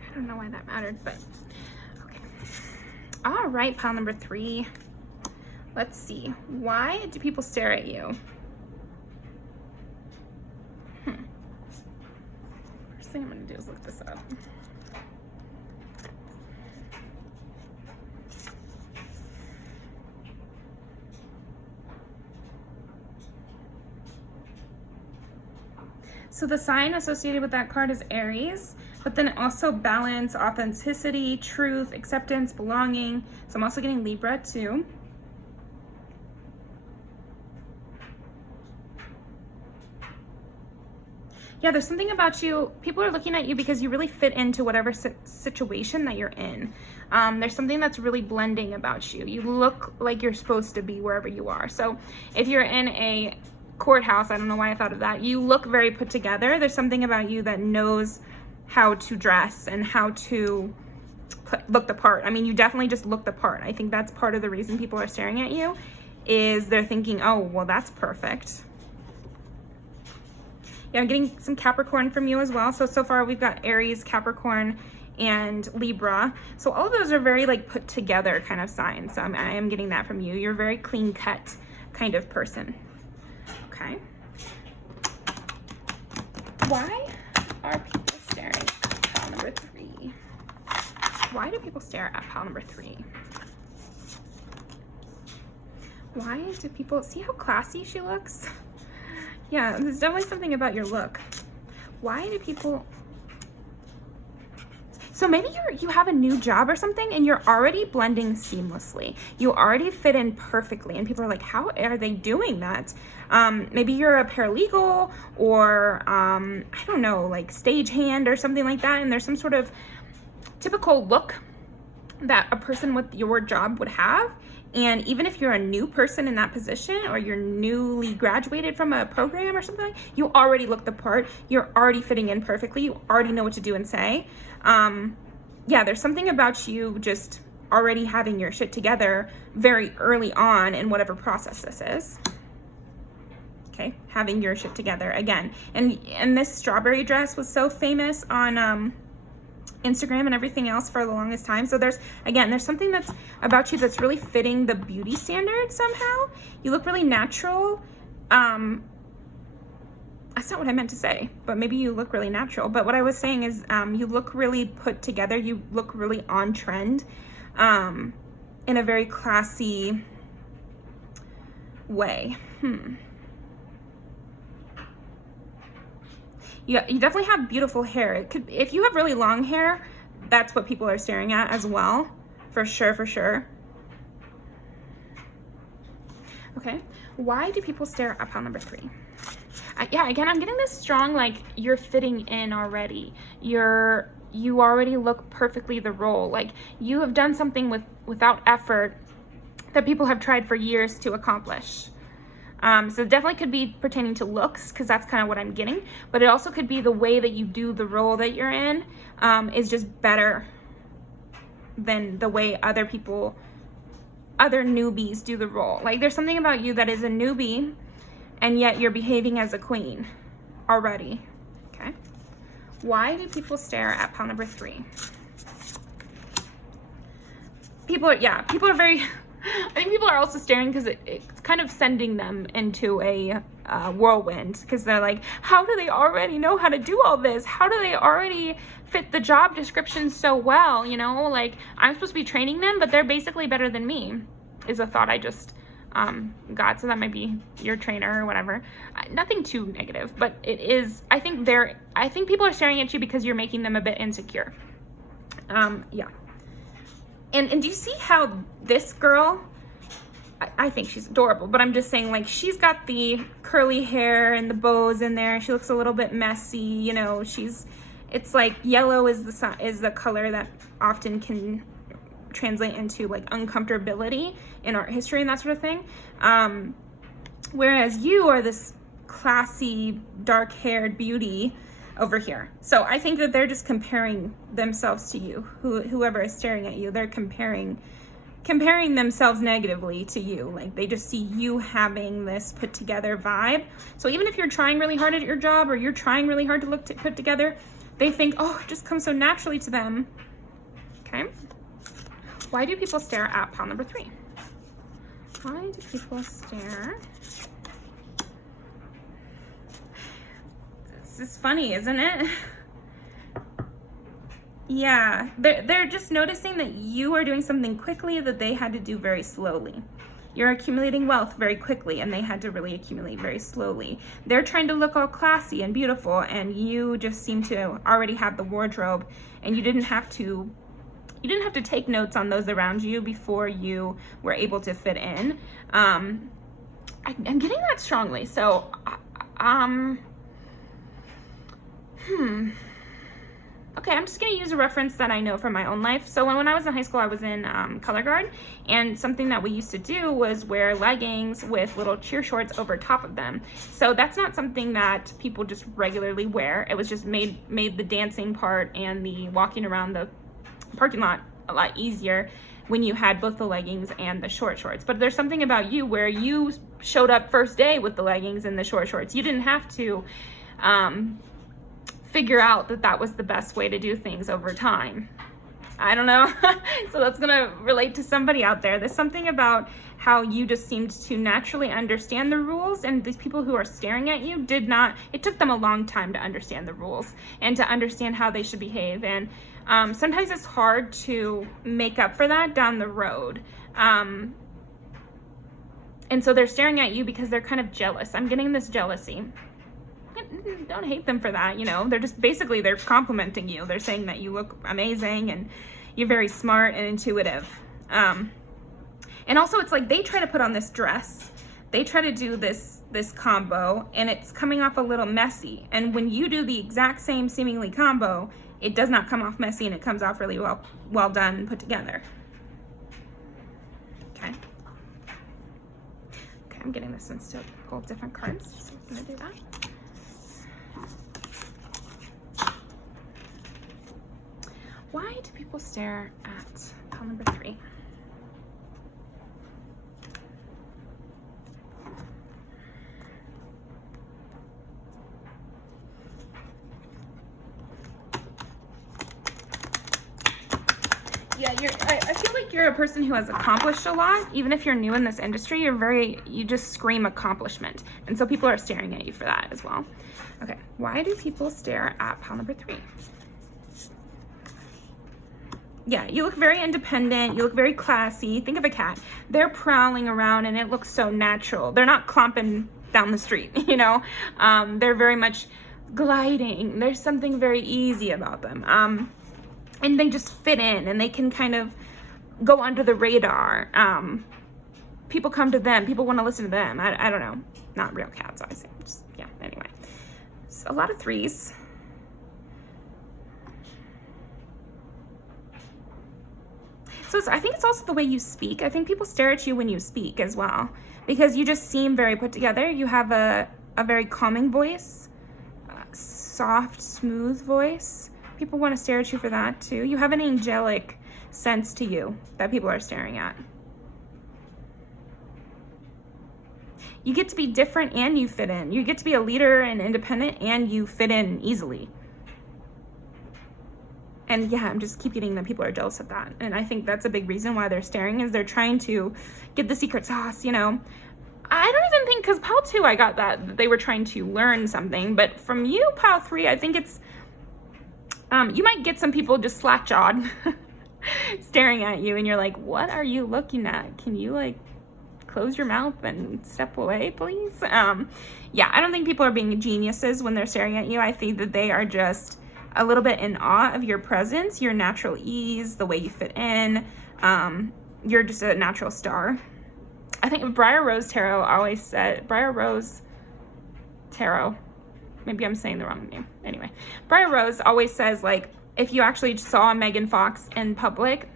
I don't know why that mattered, but okay. All right, pile number 3. Let's see. Why do people stare at you? First thing I'm gonna do is look this up. So the sign associated with that card is Aries, but then also balance, authenticity, truth, acceptance, belonging. So I'm also getting Libra too. Yeah, there's something about you. People are looking at you because you really fit into whatever situation that you're in. There's something that's really blending about you. You look like you're supposed to be wherever you are. So if you're in a courthouse, I don't know why I thought of that, you look very put together. There's something about you that knows how to dress and how to look the part. I mean, you definitely just look the part. I think that's part of the reason people are staring at you, is they're thinking, oh, well, that's perfect. Yeah, I'm getting some Capricorn from you as well. So far we've got Aries, Capricorn, and Libra. So all of those are very like put together kind of signs. So I am getting that from you. You're a very clean cut kind of person. Okay. Why are people staring at pile number 3? Why do people stare at pile number 3? Why do people see how classy she looks? Yeah, there's definitely something about your look. Why do people... So maybe you have a new job or something and you're already blending seamlessly. You already fit in perfectly and people are like, how are they doing that? Maybe you're a paralegal or, I don't know, like stagehand or something like that. And there's some sort of typical look that a person with your job would have. And even if you're a new person in that position or you're newly graduated from a program or something, you already look the part. You're already fitting in perfectly. You already know what to do and say. Yeah, there's something about you just already having your shit together very early on in whatever process this is. Okay, having your shit together again. And this strawberry dress was so famous on Instagram and everything else for the longest time. So there's something that's about you that's really fitting the beauty standard somehow. You look really natural. That's not what I meant to say, but maybe you look really natural. But what I was saying is you look really put together. You look really on trend in a very classy way. You definitely have beautiful hair. It could, if you have really long hair, that's what people are staring at as well. For sure, for sure. Okay, why do people stare at pile number 3? Yeah, again, I'm getting this strong, like, you're fitting in already. You already look perfectly the role. Like, you have done something without effort that people have tried for years to accomplish. So it definitely could be pertaining to looks, because that's kind of what I'm getting. But it also could be the way that you do the role that you're in is just better than the way other newbies do the role. Like, there's something about you that is a newbie, and yet you're behaving as a queen already. Okay. Why do people stare at pile number 3? People are very I think people are also staring because it's kind of sending them into a whirlwind, because they're like, how do they already know how to do all this? How do they already fit the job description so well? You know, like, I'm supposed to be training them, but they're basically better than me, is a thought I just got. So that might be your trainer or whatever. Nothing too negative, but it is, I think people are staring at you because you're making them a bit insecure. Yeah. And do you see how this girl, I think she's adorable, but I'm just saying, like, she's got the curly hair and the bows in there. She looks a little bit messy, you know. It's like yellow is the color that often can translate into like uncomfortability in art history and that sort of thing. Whereas you are this classy, dark-haired beauty over here. So I think that they're just comparing themselves to you. Whoever is staring at you, they're comparing themselves negatively to you. Like, they just see you having this put together vibe. So even if you're trying really hard at your job, or you're trying really hard to put together, they think, oh, it just comes so naturally to them. Okay. Why do people stare at pile number 3? Why do people stare? This is funny, isn't it? Yeah, they're just noticing that you are doing something quickly that they had to do very slowly. You're accumulating wealth very quickly, and they had to really accumulate very slowly. They're trying to look all classy and beautiful, and you just seem to already have the wardrobe, and you didn't have to take notes on those around you before you were able to fit in. I'm getting that strongly. So, okay, I'm just going to use a reference that I know from my own life. So when I was in high school, I was in color guard, and something that we used to do was wear leggings with little cheer shorts over top of them. So that's not something that people just regularly wear. It was just made the dancing part and the walking around the parking lot a lot easier when you had both the leggings and the short shorts. But there's something about you where you showed up first day with the leggings and the short shorts. You didn't have to figure out that was the best way to do things over time. I don't know. So that's gonna relate to somebody out there. There's something about how you just seemed to naturally understand the rules, and these people who are staring at you did not. It took them a long time to understand the rules and to understand how they should behave. And sometimes it's hard to make up for that down the road. And so they're staring at you because they're kind of jealous. I'm getting this jealousy. Don't hate them for that, you know. They're just basically, they're complimenting you. They're saying that you look amazing and you're very smart and intuitive. And also, it's like they try to put on this dress. They try to do this combo, and it's coming off a little messy. And when you do the exact same seemingly combo, it does not come off messy, and it comes off really well done and put together. Okay. Okay, I'm getting this instead. Pull different cards. So I'm gonna do that. Why do people stare at pile number 3? Yeah, I feel like you're a person who has accomplished a lot. Even if you're new in this industry, you just scream accomplishment. And so people are staring at you for that as well. Okay, why do people stare at pile number 3? Yeah, you look very independent. You look very classy. Think of a cat. They're prowling around and it looks so natural. They're not clomping down the street, you know? They're very much gliding. There's something very easy about them. And they just fit in, and they can kind of go under the radar. People come to them. People want to listen to them. I don't know. Not real cats, I say. Just, yeah, anyway. So a lot of 3s. So I think it's also the way you speak. I think people stare at you when you speak as well, because you just seem very put together. You have a very calming voice, soft, smooth voice. People want to stare at you for that too. You have an angelic sense to you that people are staring at. You get to be different and you fit in. You get to be a leader and independent and you fit in easily. And yeah, I'm just keep getting that people are jealous of that. And I think that's a big reason why they're staring, is they're trying to get the secret sauce, you know. I don't even think, because pile 2, I got that they were trying to learn something. But from you, pile 3, I think it's, you might get some people just slack-jawed staring at you, and you're like, what are you looking at? Can you like close your mouth and step away, please? Yeah, I don't think people are being geniuses when they're staring at you. I think that they are just a little bit in awe of your presence, your natural ease, the way you fit in. You're just a natural star. I think Briar Rose Tarot always said, Briar Rose Tarot, maybe I'm saying the wrong name. Anyway, Briar Rose always says, like, if you actually saw Megan Fox in public,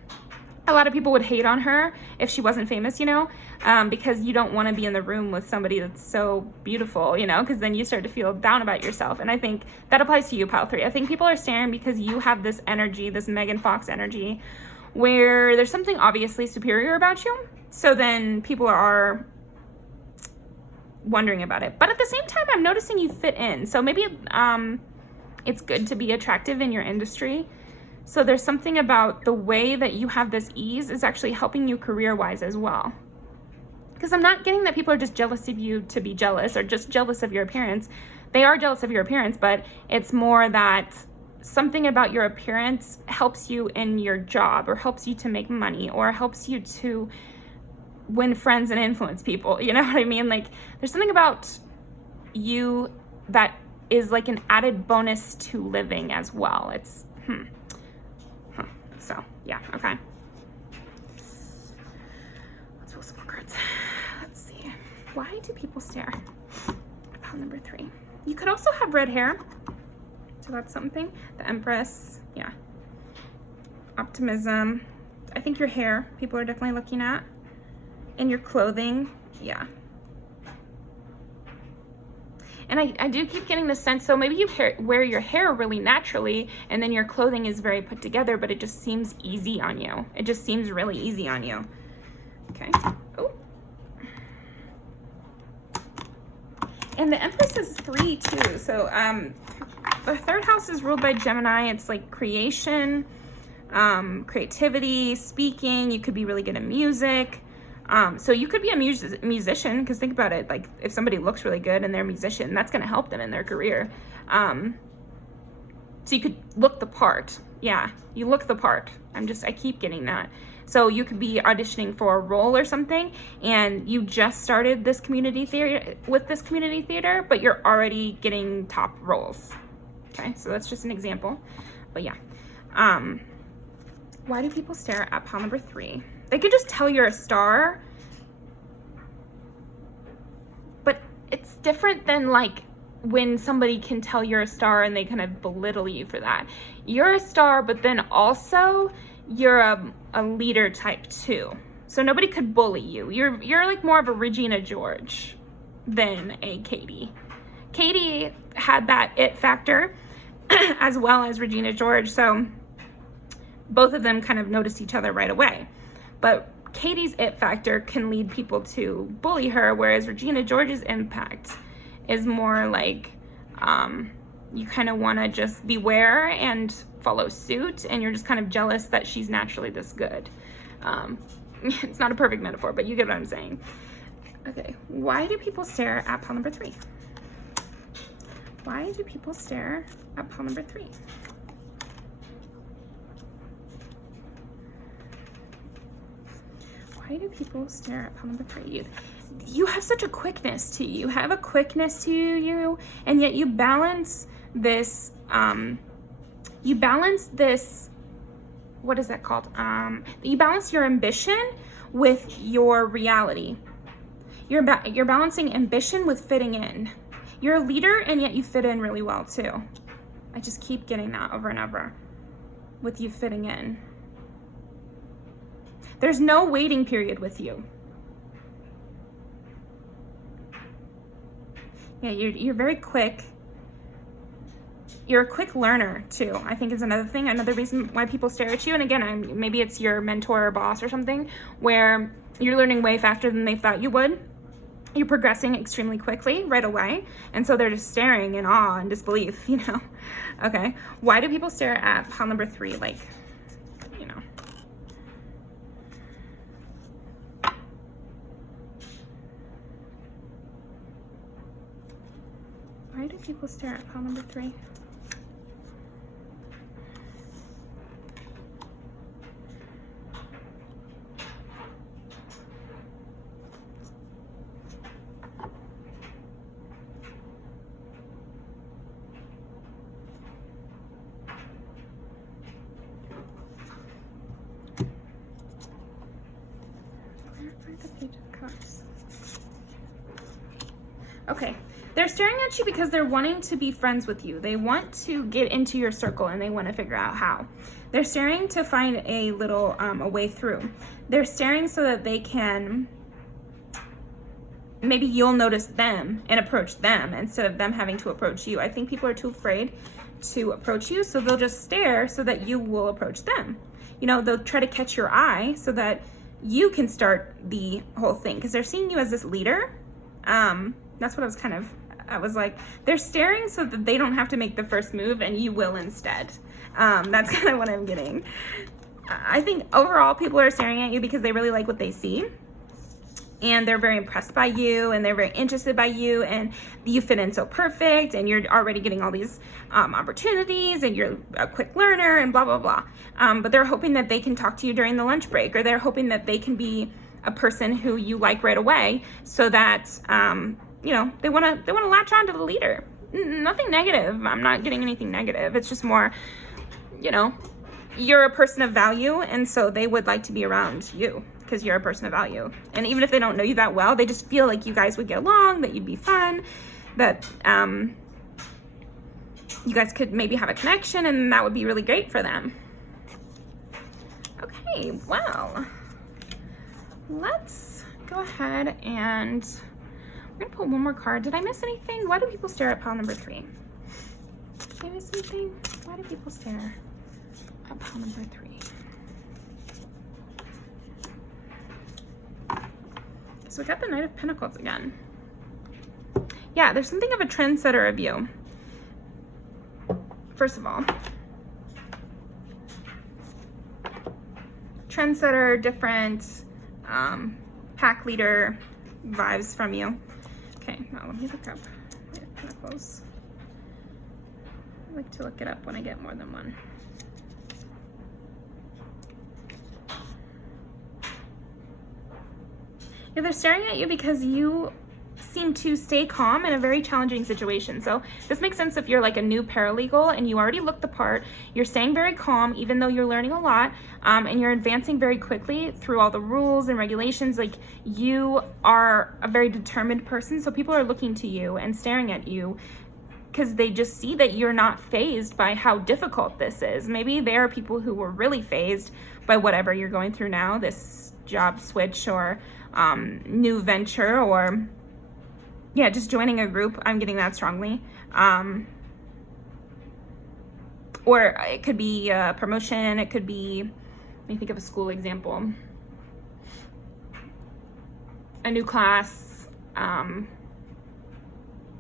a lot of people would hate on her if she wasn't famous, you know, because you don't want to be in the room with somebody that's so beautiful, you know, because then you start to feel down about yourself. And I think that applies to you, pile 3. I think people are staring because you have this energy, this Megan Fox energy, where there's something obviously superior about you. So then people are wondering about it. But at the same time, I'm noticing you fit in. So maybe it's good to be attractive in your industry. So there's something about the way that you have this ease is actually helping you career-wise as well. Because I'm not getting that people are just jealous of you to be jealous, or just jealous of your appearance. They are jealous of your appearance, but it's more that something about your appearance helps you in your job, or helps you to make money, or helps you to win friends and influence people. You know what I mean? Like, there's something about you that is like an added bonus to living as well. It's, So, yeah, okay. Let's pull some more cards. Let's see. Why do people stare? Pile number 3. You could also have red hair. So that's something. The Empress, yeah. Optimism. I think your hair, people are definitely looking at. And your clothing, yeah. And I do keep getting the sense, so maybe you wear your hair really naturally, and then your clothing is very put together, but it just seems easy on you. It just seems really easy on you. Okay. Oh. And the Empress is 3 too. So the 3rd house is ruled by Gemini. It's like creation, creativity, speaking. You could be really good at music. So you could be a musician, because think about it, like if somebody looks really good and they're a musician, that's going to help them in their career. So you could look the part. Yeah, you look the part. I keep getting that. So you could be auditioning for a role or something, and you just started this community theater, but you're already getting top roles. Okay, so that's just an example. But yeah. Why do people stare at pile number 3? They could just tell you're a star, but it's different than like when somebody can tell you're a star and they kind of belittle you for that. You're a star, but then also you're a leader type too. So nobody could bully you. You're like more of a Regina George than a Katie. Katie had that it factor as well as Regina George, so both of them kind of noticed each other right away. But Katie's it factor can lead people to bully her, whereas Regina George's impact is more like you kind of want to just beware and follow suit, and you're just kind of jealous that she's naturally this good. It's not a perfect metaphor, but you get what I'm saying. Okay, why do people stare at pile number 3? Why do people stare at pile number 3? Why do people stare at pile number 3? You have such a quickness to you. You have a quickness to you, and yet you balance this, what is that called? You balance your ambition with your reality. You're balancing ambition with fitting in. You're a leader, and yet you fit in really well too. I just keep getting that over and over with you fitting in. There's no waiting period with you. Yeah, you're very quick. You're a quick learner too. I think is another thing, another reason why people stare at you. And again, maybe it's your mentor or boss or something, where you're learning way faster than they thought you would. you're progressing extremely quickly right away, and so they're just staring in awe and disbelief, you know. Okay, why do people stare at pile number 3? Like, you know, why do people stare at pile number 3? The Page of Cups. Okay, they're staring at you because they're wanting to be friends with you. They want to get into your circle and they want to figure out how. They're staring to find a little a way through. They're staring so that they can, maybe you'll notice them and approach them instead of them having to approach you. I think people are too afraid to approach you, so they'll just stare so that you will approach them. You know, they'll try to catch your eye so that you can start the whole thing because they're seeing you as this leader. That's what I was like, they're staring so that they don't have to make the first move and you will instead. That's kind of what I'm getting. I think overall people are staring at you because they really like what they see. And they're very impressed by you and they're very interested by you and you fit in so perfect and you're already getting all these opportunities and you're a quick learner and blah, blah, blah. But they're hoping that they can talk to you during the lunch break, or they're hoping that they can be a person who you like right away so that, you know, they want to latch on to the leader. Nothing negative. I'm not getting anything negative. It's just more, you know, you're a person of value and so they would like to be around you because you're a person of value. And even if they don't know you that well, they just feel like you guys would get along, that you'd be fun, that you guys could maybe have a connection, and that would be really great for them. Okay, well, let's go ahead and we're gonna pull one more card. Did I miss anything? Why do people stare at pile number 3? Did I miss anything? Why do people stare at pile number 3? So we got the Knight of Pentacles again. Yeah, there's something of a trendsetter of you. First of all, trendsetter, different pack leader vibes from you. Okay, now let me look up Knight of Pentacles. I like to look it up when I get more than one. Yeah, they're staring at you because you seem to stay calm in a very challenging situation. So this makes sense if you're like a new paralegal and you already look the part, you're staying very calm even though you're learning a lot, and you're advancing very quickly through all the rules and regulations. Like, you are a very determined person, so people are looking to you and staring at you because they just see that you're not fazed by how difficult this is. Maybe there are people who were really fazed by whatever you're going through now, this job switch or new venture, or yeah, just joining a group. I'm getting that strongly. Or it could be a promotion. It could be, let me think of a school example. A new class,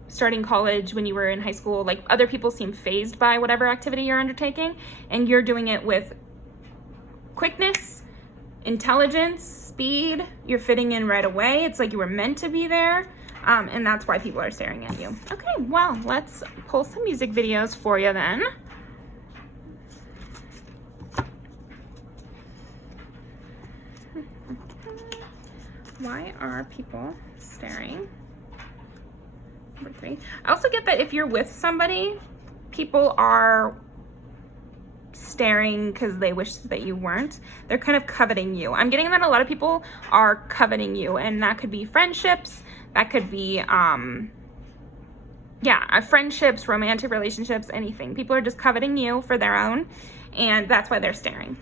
starting college when you were in high school. Like, other people seem fazed by whatever activity you're undertaking, and you're doing it with quickness, intelligence, speed. You're fitting in right away. It's like you were meant to be there. And that's why people are staring at you. Okay, well, let's pull some music videos for you then. Why are people staring? Number 3. I also get that if you're with somebody, people are staring because they wish that you weren't. They're kind of coveting you. I'm getting that a lot of people are coveting you, and that could be friendships, that could be friendships, romantic relationships, anything. People are just coveting you for their own, and that's why they're staring.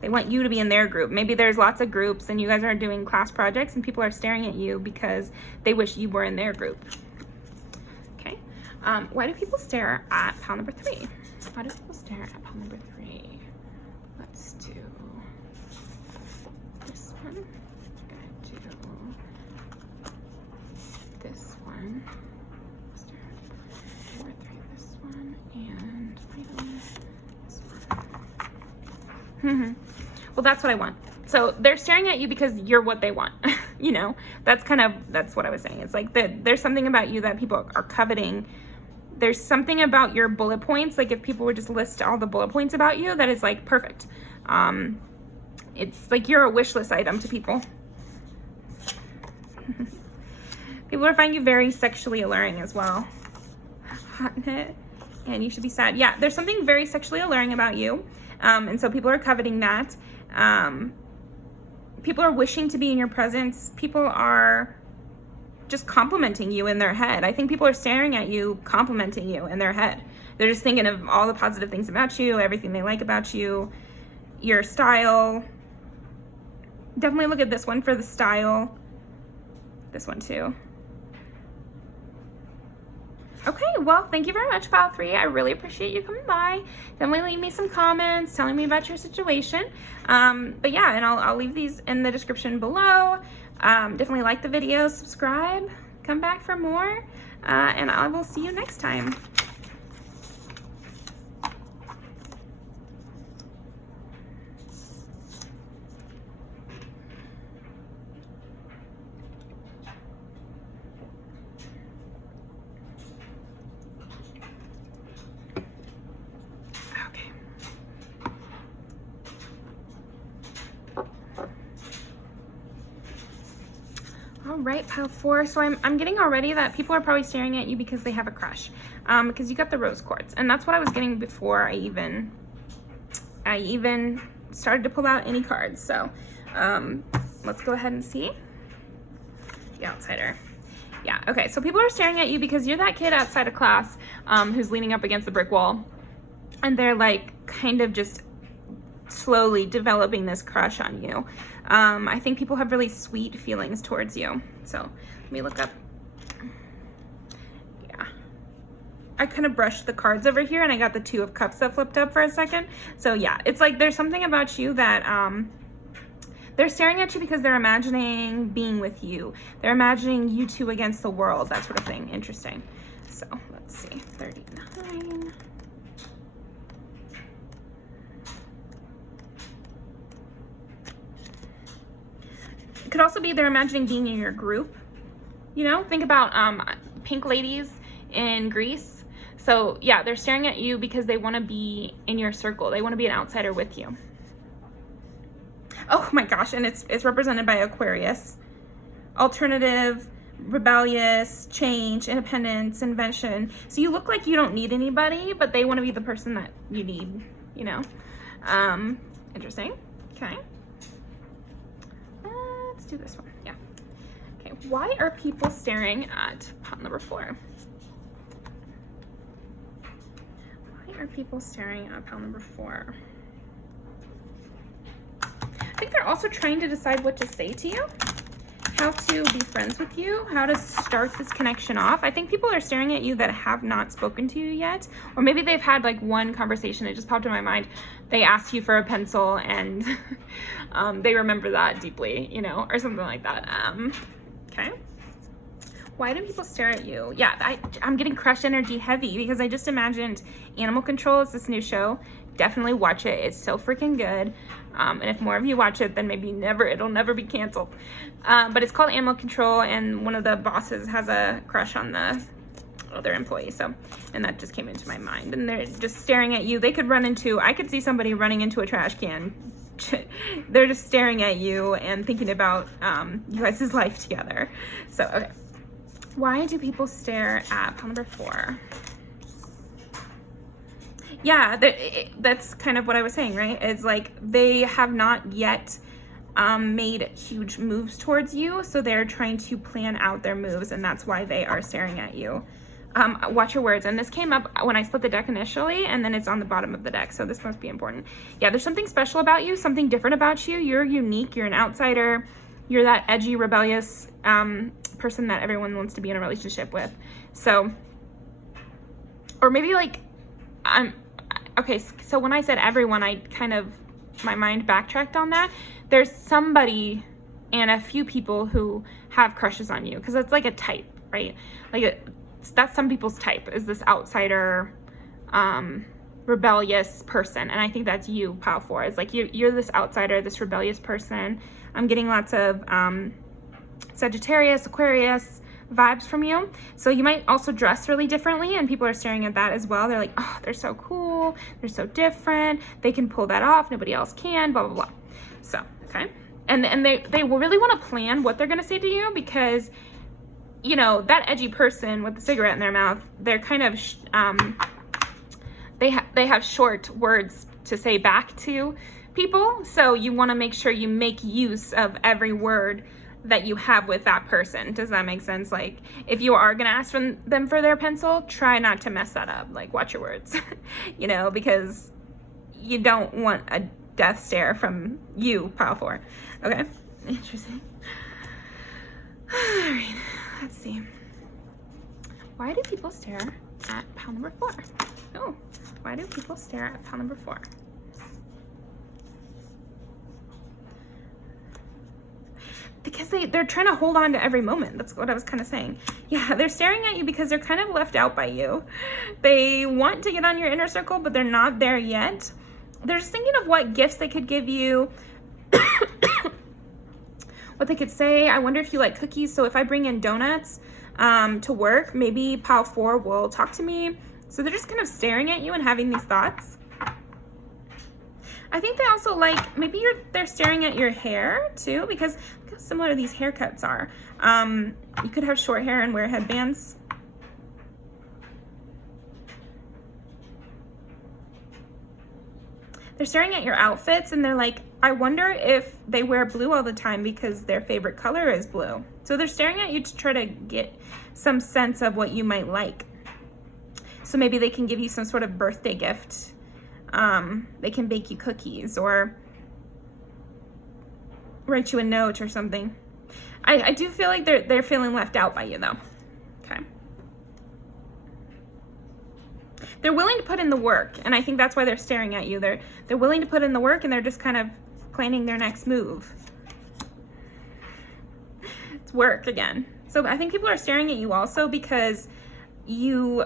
They want you to be in their group. Maybe there's lots of groups and you guys are doing class projects and people are staring at you because they wish you were in their group. Okay. Why do people stare at pile number 3? Why do people stare at pile number 3? Let's do this one. I'm gonna do this one. Let's do 4, 3, this one, and finally this one. Well, that's what I want. So they're staring at you because you're what they want. You know, that's what I was saying. It's like there's something about you that people are coveting. There's something about your bullet points. Like if people would just list all the bullet points about you, that is like perfect. It's like you're a wish list item to people. People are finding you very sexually alluring as well. And you should be sad. Yeah, there's something very sexually alluring about you. And so people are coveting that. People are wishing to be in your presence. People are just complimenting you in their head. I think people are staring at you, complimenting you in their head. They're just thinking of all the positive things about you, everything they like about you, your style. Definitely look at this one for the style. This one too. Okay, well, thank you very much, Pile 3. I really appreciate you coming by. Definitely leave me some comments telling me about your situation. But yeah, and I'll leave these in the description below. Definitely like the video, subscribe, come back for more, and I will see you next time. All right, Pile 4. So I'm getting already that people are probably staring at you because they have a crush, because you got the rose quartz, and that's what I was getting before I even started to pull out any cards. So let's go ahead and see the outsider. Yeah, okay, so people are staring at you because you're that kid outside of class who's leaning up against the brick wall, and they're like kind of just slowly developing this crush on you. I think people have really sweet feelings towards you. So let me look up. Yeah, I kind of brushed the cards over here and I got the 2 of Cups that flipped up for a second. So yeah, it's like there's something about you that they're staring at you because they're imagining being with you. They're imagining you two against the world, that sort of thing. Interesting. So let's see, 39. It could also be they're imagining being in your group. You know, think about pink ladies in Greece. So yeah, they're staring at you because they want to be in your circle. They want to be an outsider with you. Oh my gosh, and it's represented by Aquarius. Alternative, rebellious, change, independence, invention. So you look like you don't need anybody, but they want to be the person that you need, you know. Interesting. Okay. Let's do this one. Yeah. Okay. Why are people staring at pile number 4? Why are people staring at pile number 4? I think they're also trying to decide what to say to you, how to be friends with you, how to start this connection off. I think people are staring at you that have not spoken to you yet, or maybe they've had like one conversation. It just popped in my mind. They asked you for a pencil and they remember that deeply, you know, or something like that. Okay. Why do people stare at you? Yeah, I'm getting crush energy heavy because I just imagined Animal Control is this new show. Definitely watch it. It's so freaking good. And if more of you watch it, then maybe it'll never be canceled. But it's called Animal Control, and one of the bosses has a crush on the other employee. So, and that just came into my mind. And they're just staring at you. They could I could see somebody running into a trash can. They're just staring at you and thinking about you guys' life together. So, okay. Why do people stare at pile number 4? Yeah, that's kind of what I was saying, right? It's like they have not yet made huge moves towards you, so they're trying to plan out their moves, and that's why they are staring at you. Watch your words, and this came up when I split the deck initially, and then it's on the bottom of the deck, so this must be important. Yeah, there's something special about you, something different about you. You're unique, you're an outsider, you're that edgy, rebellious person that everyone wants to be in a relationship with. So, or maybe like, okay, so when I said everyone, I kind of my mind backtracked on that. There's somebody and a few people who have crushes on you, because it's like a type, right? Like that's some people's type, is this outsider, rebellious person. And I think that's you, pile 4. It's like you're this outsider, this rebellious person. I'm getting lots of Sagittarius, Aquarius vibes from you. So you might also dress really differently, and people are staring at that as well. They're like, oh, they're so cool, they're so different, they can pull that off, nobody else can, blah blah blah. So okay, and they really want to plan what they're going to say to you, because you know that edgy person with the cigarette in their mouth, they're kind of they have short words to say back to people. So you want to make sure you make use of every word that you have with that person. Does that make sense? Like, if you are going to ask them for their pencil, try not to mess that up. Like, watch your words, you know, because you don't want a death stare from you, pile 4. Okay, interesting. All right, let's see. Why do people stare at pile number 4? Oh, why do people stare at pile number 4? Because they're trying to hold on to every moment. That's what I was kind of saying. Yeah, they're staring at you because they're kind of left out by you. They want to get on your inner circle, but they're not there yet. They're just thinking of what gifts they could give you, what they could say. I wonder if you like cookies. So if I bring in donuts to work, maybe pile 4 will talk to me. So they're just kind of staring at you and having these thoughts. I think they also like, maybe they're staring at your hair too, because look how similar these haircuts are. You could have short hair and wear headbands. They're staring at your outfits and they're like, I wonder if they wear blue all the time because their favorite color is blue. So they're staring at you to try to get some sense of what you might like. So maybe they can give you some sort of birthday gift. They can bake you cookies or write you a note or something. I do feel like they're feeling left out by you though. Okay. They're willing to put in the work, and I think that's why they're staring at you. They're willing to put in the work, and they're just kind of planning their next move. It's work again. So I think people are staring at you also because you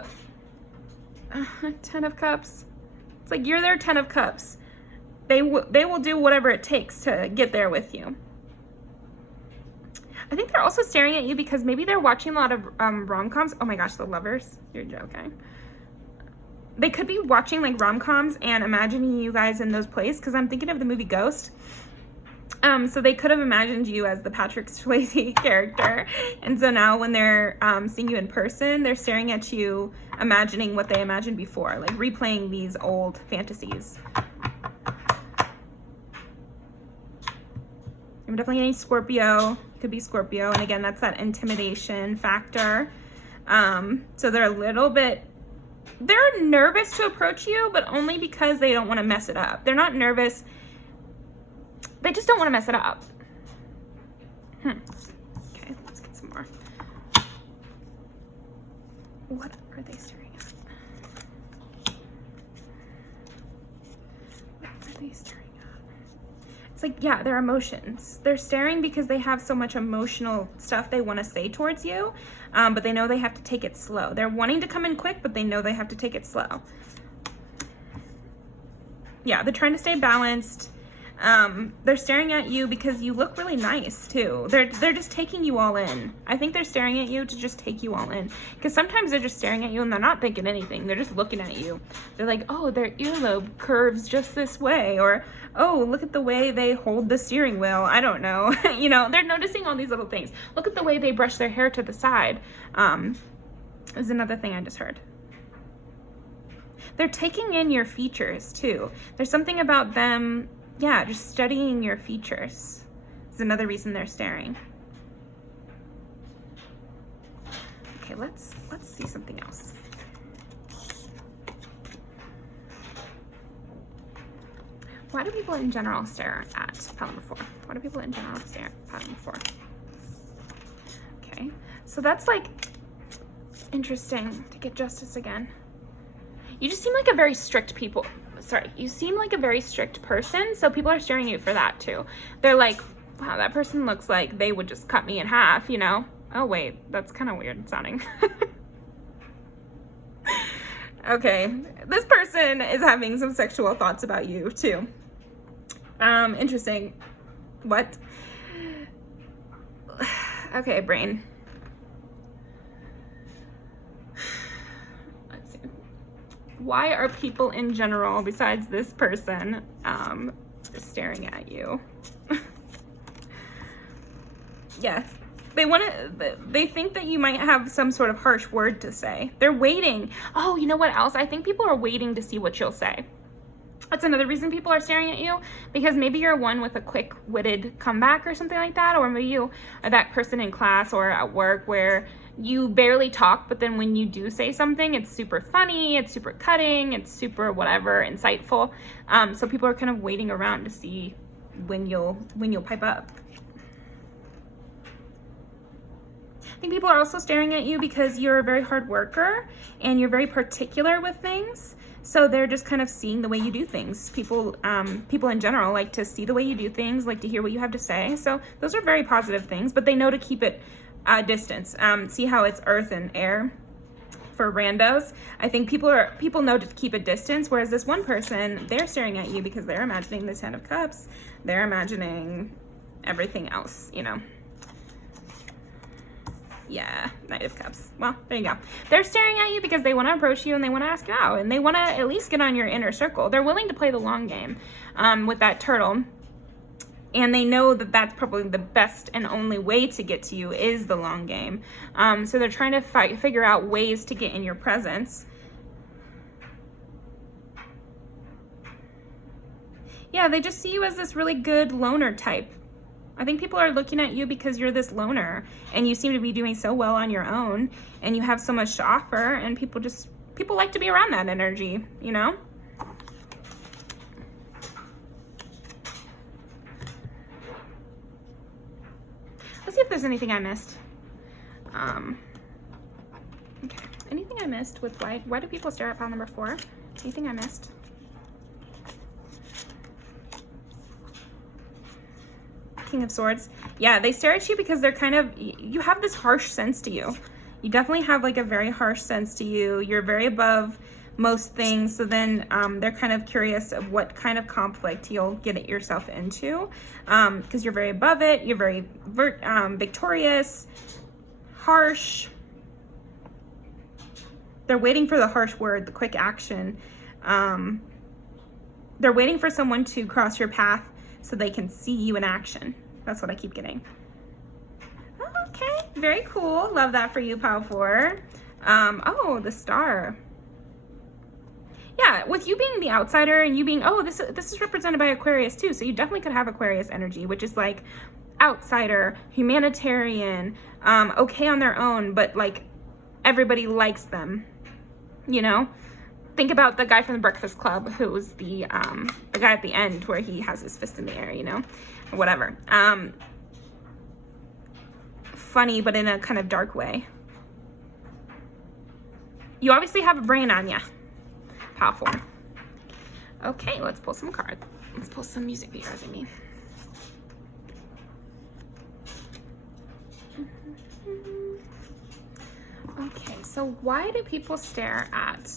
10 of Cups. It's like you're their 10 of Cups. They will do whatever it takes to get there with you. I think they're also staring at you because maybe they're watching a lot of rom-coms. Oh my gosh, the lovers. You're joking. They could be watching like rom-coms and imagining you guys in those places, because I'm thinking of the movie Ghost. So they could have imagined you as the Patrick Swayze character. And so now when they're seeing you in person, they're staring at you, imagining what they imagined before, like replaying these old fantasies. I'm definitely getting Scorpio. Could be Scorpio. And again, that's that intimidation factor. So they're a little bit, they're nervous to approach you, but only because they don't want to mess it up. They're not nervous. They just don't want to mess it up. Okay, let's get some more. What are they staring at? What are they staring at? It's like, yeah, their emotions. They're staring because they have so much emotional stuff they want to say towards you, but they know they have to take it slow. They're wanting to come in quick, but they know they have to take it slow. Yeah, they're trying to stay balanced. They're staring at you because you look really nice too. They're just taking you all in. I think they're staring at you to just take you all in, because sometimes they're just staring at you and they're not thinking anything. They're just looking at you. They're like, oh, their earlobe curves just this way, or oh, look at the way they hold the steering wheel. I don't know. You know, they're noticing all these little things. Look at the way they brush their hair to the side. Is another thing I just heard. They're taking in your features too. There's something about them, yeah, just studying your features is another reason they're staring. Okay, let's see something else. Why do people in general stare at pile number 4? Why do people in general stare at pile number 4? Okay, so that's like interesting to get justice again. You just seem like a very strict sorry, you seem like a very strict person, so people are staring at you for that too. They're like, wow, that person looks like they would just cut me in half, you know? Oh wait, that's kind of weird sounding. Okay, this person is having some sexual thoughts about you too. Interesting. What? Okay, brain. Let's see. Why are people in general, besides this person, staring at you? Yes. They think that you might have some sort of harsh word to say. They're waiting. Oh, you know what else? I think people are waiting to see what you'll say. That's another reason people are staring at you, because maybe you're one with a quick-witted comeback or something like that, or maybe you are that person in class or at work where you barely talk, but then when you do say something, it's super funny, it's super cutting, it's super whatever, insightful. So people are kind of waiting around to see when you'll pipe up. I think people are also staring at you because you're a very hard worker and you're very particular with things. So they're just kind of seeing the way you do things. People in general like to see the way you do things, like to hear what you have to say. So those are very positive things, but they know to keep it distance. See how it's earth and air for randos? I think people know to keep a distance, whereas this one person, they're staring at you because they're imagining the 10 of Cups. They're imagining everything else, you know. Yeah, Knight of Cups. Well, there you go. They're staring at you because they want to approach you and they want to ask you out and they want to at least get on your inner circle. They're willing to play the long game with that turtle. And they know that that's probably the best and only way to get to you is the long game. So they're trying to figure out ways to get in your presence. Yeah, they just see you as this really good loner type. I think people are looking at you because you're this loner and you seem to be doing so well on your own and you have so much to offer, and people like to be around that energy, you know? Let's see if there's anything I missed. Okay, anything I missed with why do people stare at pile number 4? Anything I missed? King of Swords. Yeah, they stare at you because they're kind of, you have this harsh sense to you. You definitely have like a very harsh sense to you. You're very above most things. So then they're kind of curious of what kind of conflict you'll get it yourself into, because you're very above it. You're very victorious, harsh. They're waiting for the harsh word, the quick action. They're waiting for someone to cross your path so they can see you in action. That's what I keep getting. Okay, very cool. Love that for you, Pile 4. Oh, the star. Yeah, with you being the outsider and you being, oh, this is represented by Aquarius too. So you definitely could have Aquarius energy, which is like outsider, humanitarian, okay on their own, but like everybody likes them, you know? Think about the guy from the Breakfast Club who's the guy at the end where he has his fist in the air, you know, or whatever. Funny, but in a kind of dark way. You obviously have a brain on ya. Powerful. Okay, let's pull some cards. Let's pull some music videos, I mean. Okay, so why do people stare at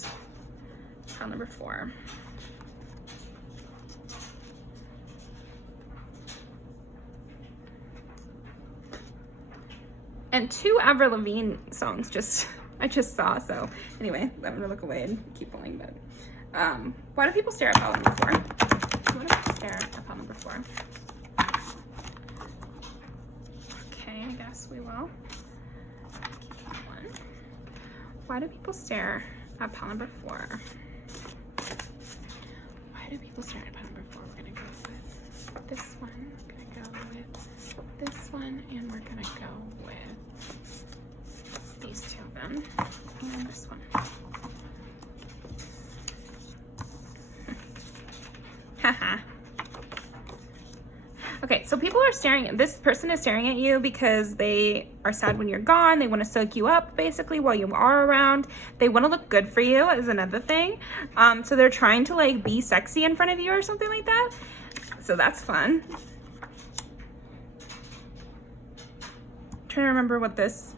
pile number 4? And 2 Avril Lavigne songs I just saw, so anyway, I'm gonna look away and keep pulling, but why do people stare at pile number 4? Why do people stare at pile number 4? Okay, I guess we will keep that one. Why do people stare at pile number 4? Why do people stare at pile number 4? We're gonna go with this one, we're gonna go with this one, and we're gonna go with these 2 of them, and this one. Haha. Okay, so people are staring, this person is staring at you because they are sad when you're gone. They want to soak you up basically while you are around. They want to look good for you is another thing. So they're trying to like be sexy in front of you or something like that. So that's fun. I'm trying to remember what this.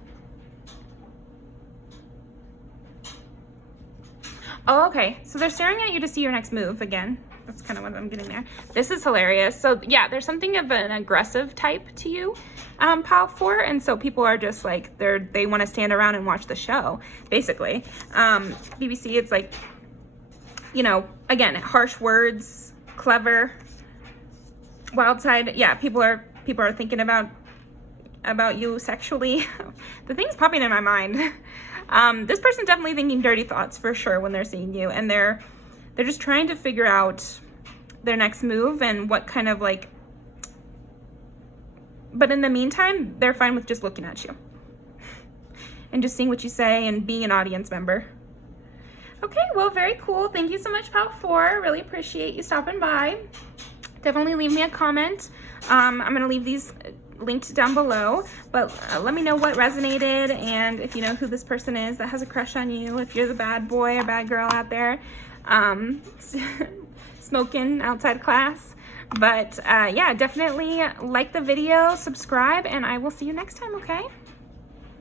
Oh, okay. So they're staring at you to see your next move again. That's kind of what I'm getting there. This is hilarious. So yeah, there's something of an aggressive type to you, Pile 4. And so people are just like, they want to stand around and watch the show, basically. BBC, it's like, you know, again, harsh words, clever, wild side. Yeah, people are thinking about you sexually. The thing's popping in my mind. This person's definitely thinking dirty thoughts for sure when they're seeing you, and they're just trying to figure out their next move and what kind of like, but in the meantime, they're fine with just looking at you and just seeing what you say and being an audience member. Okay, well, very cool. Thank you so much, Pile 4. Really appreciate you stopping by. Definitely leave me a comment. I'm gonna leave these linked down below, but let me know what resonated, and if you know who this person is that has a crush on you, if you're the bad boy or bad girl out there smoking outside class. But yeah, definitely like the video, subscribe, and I will see you next time, okay?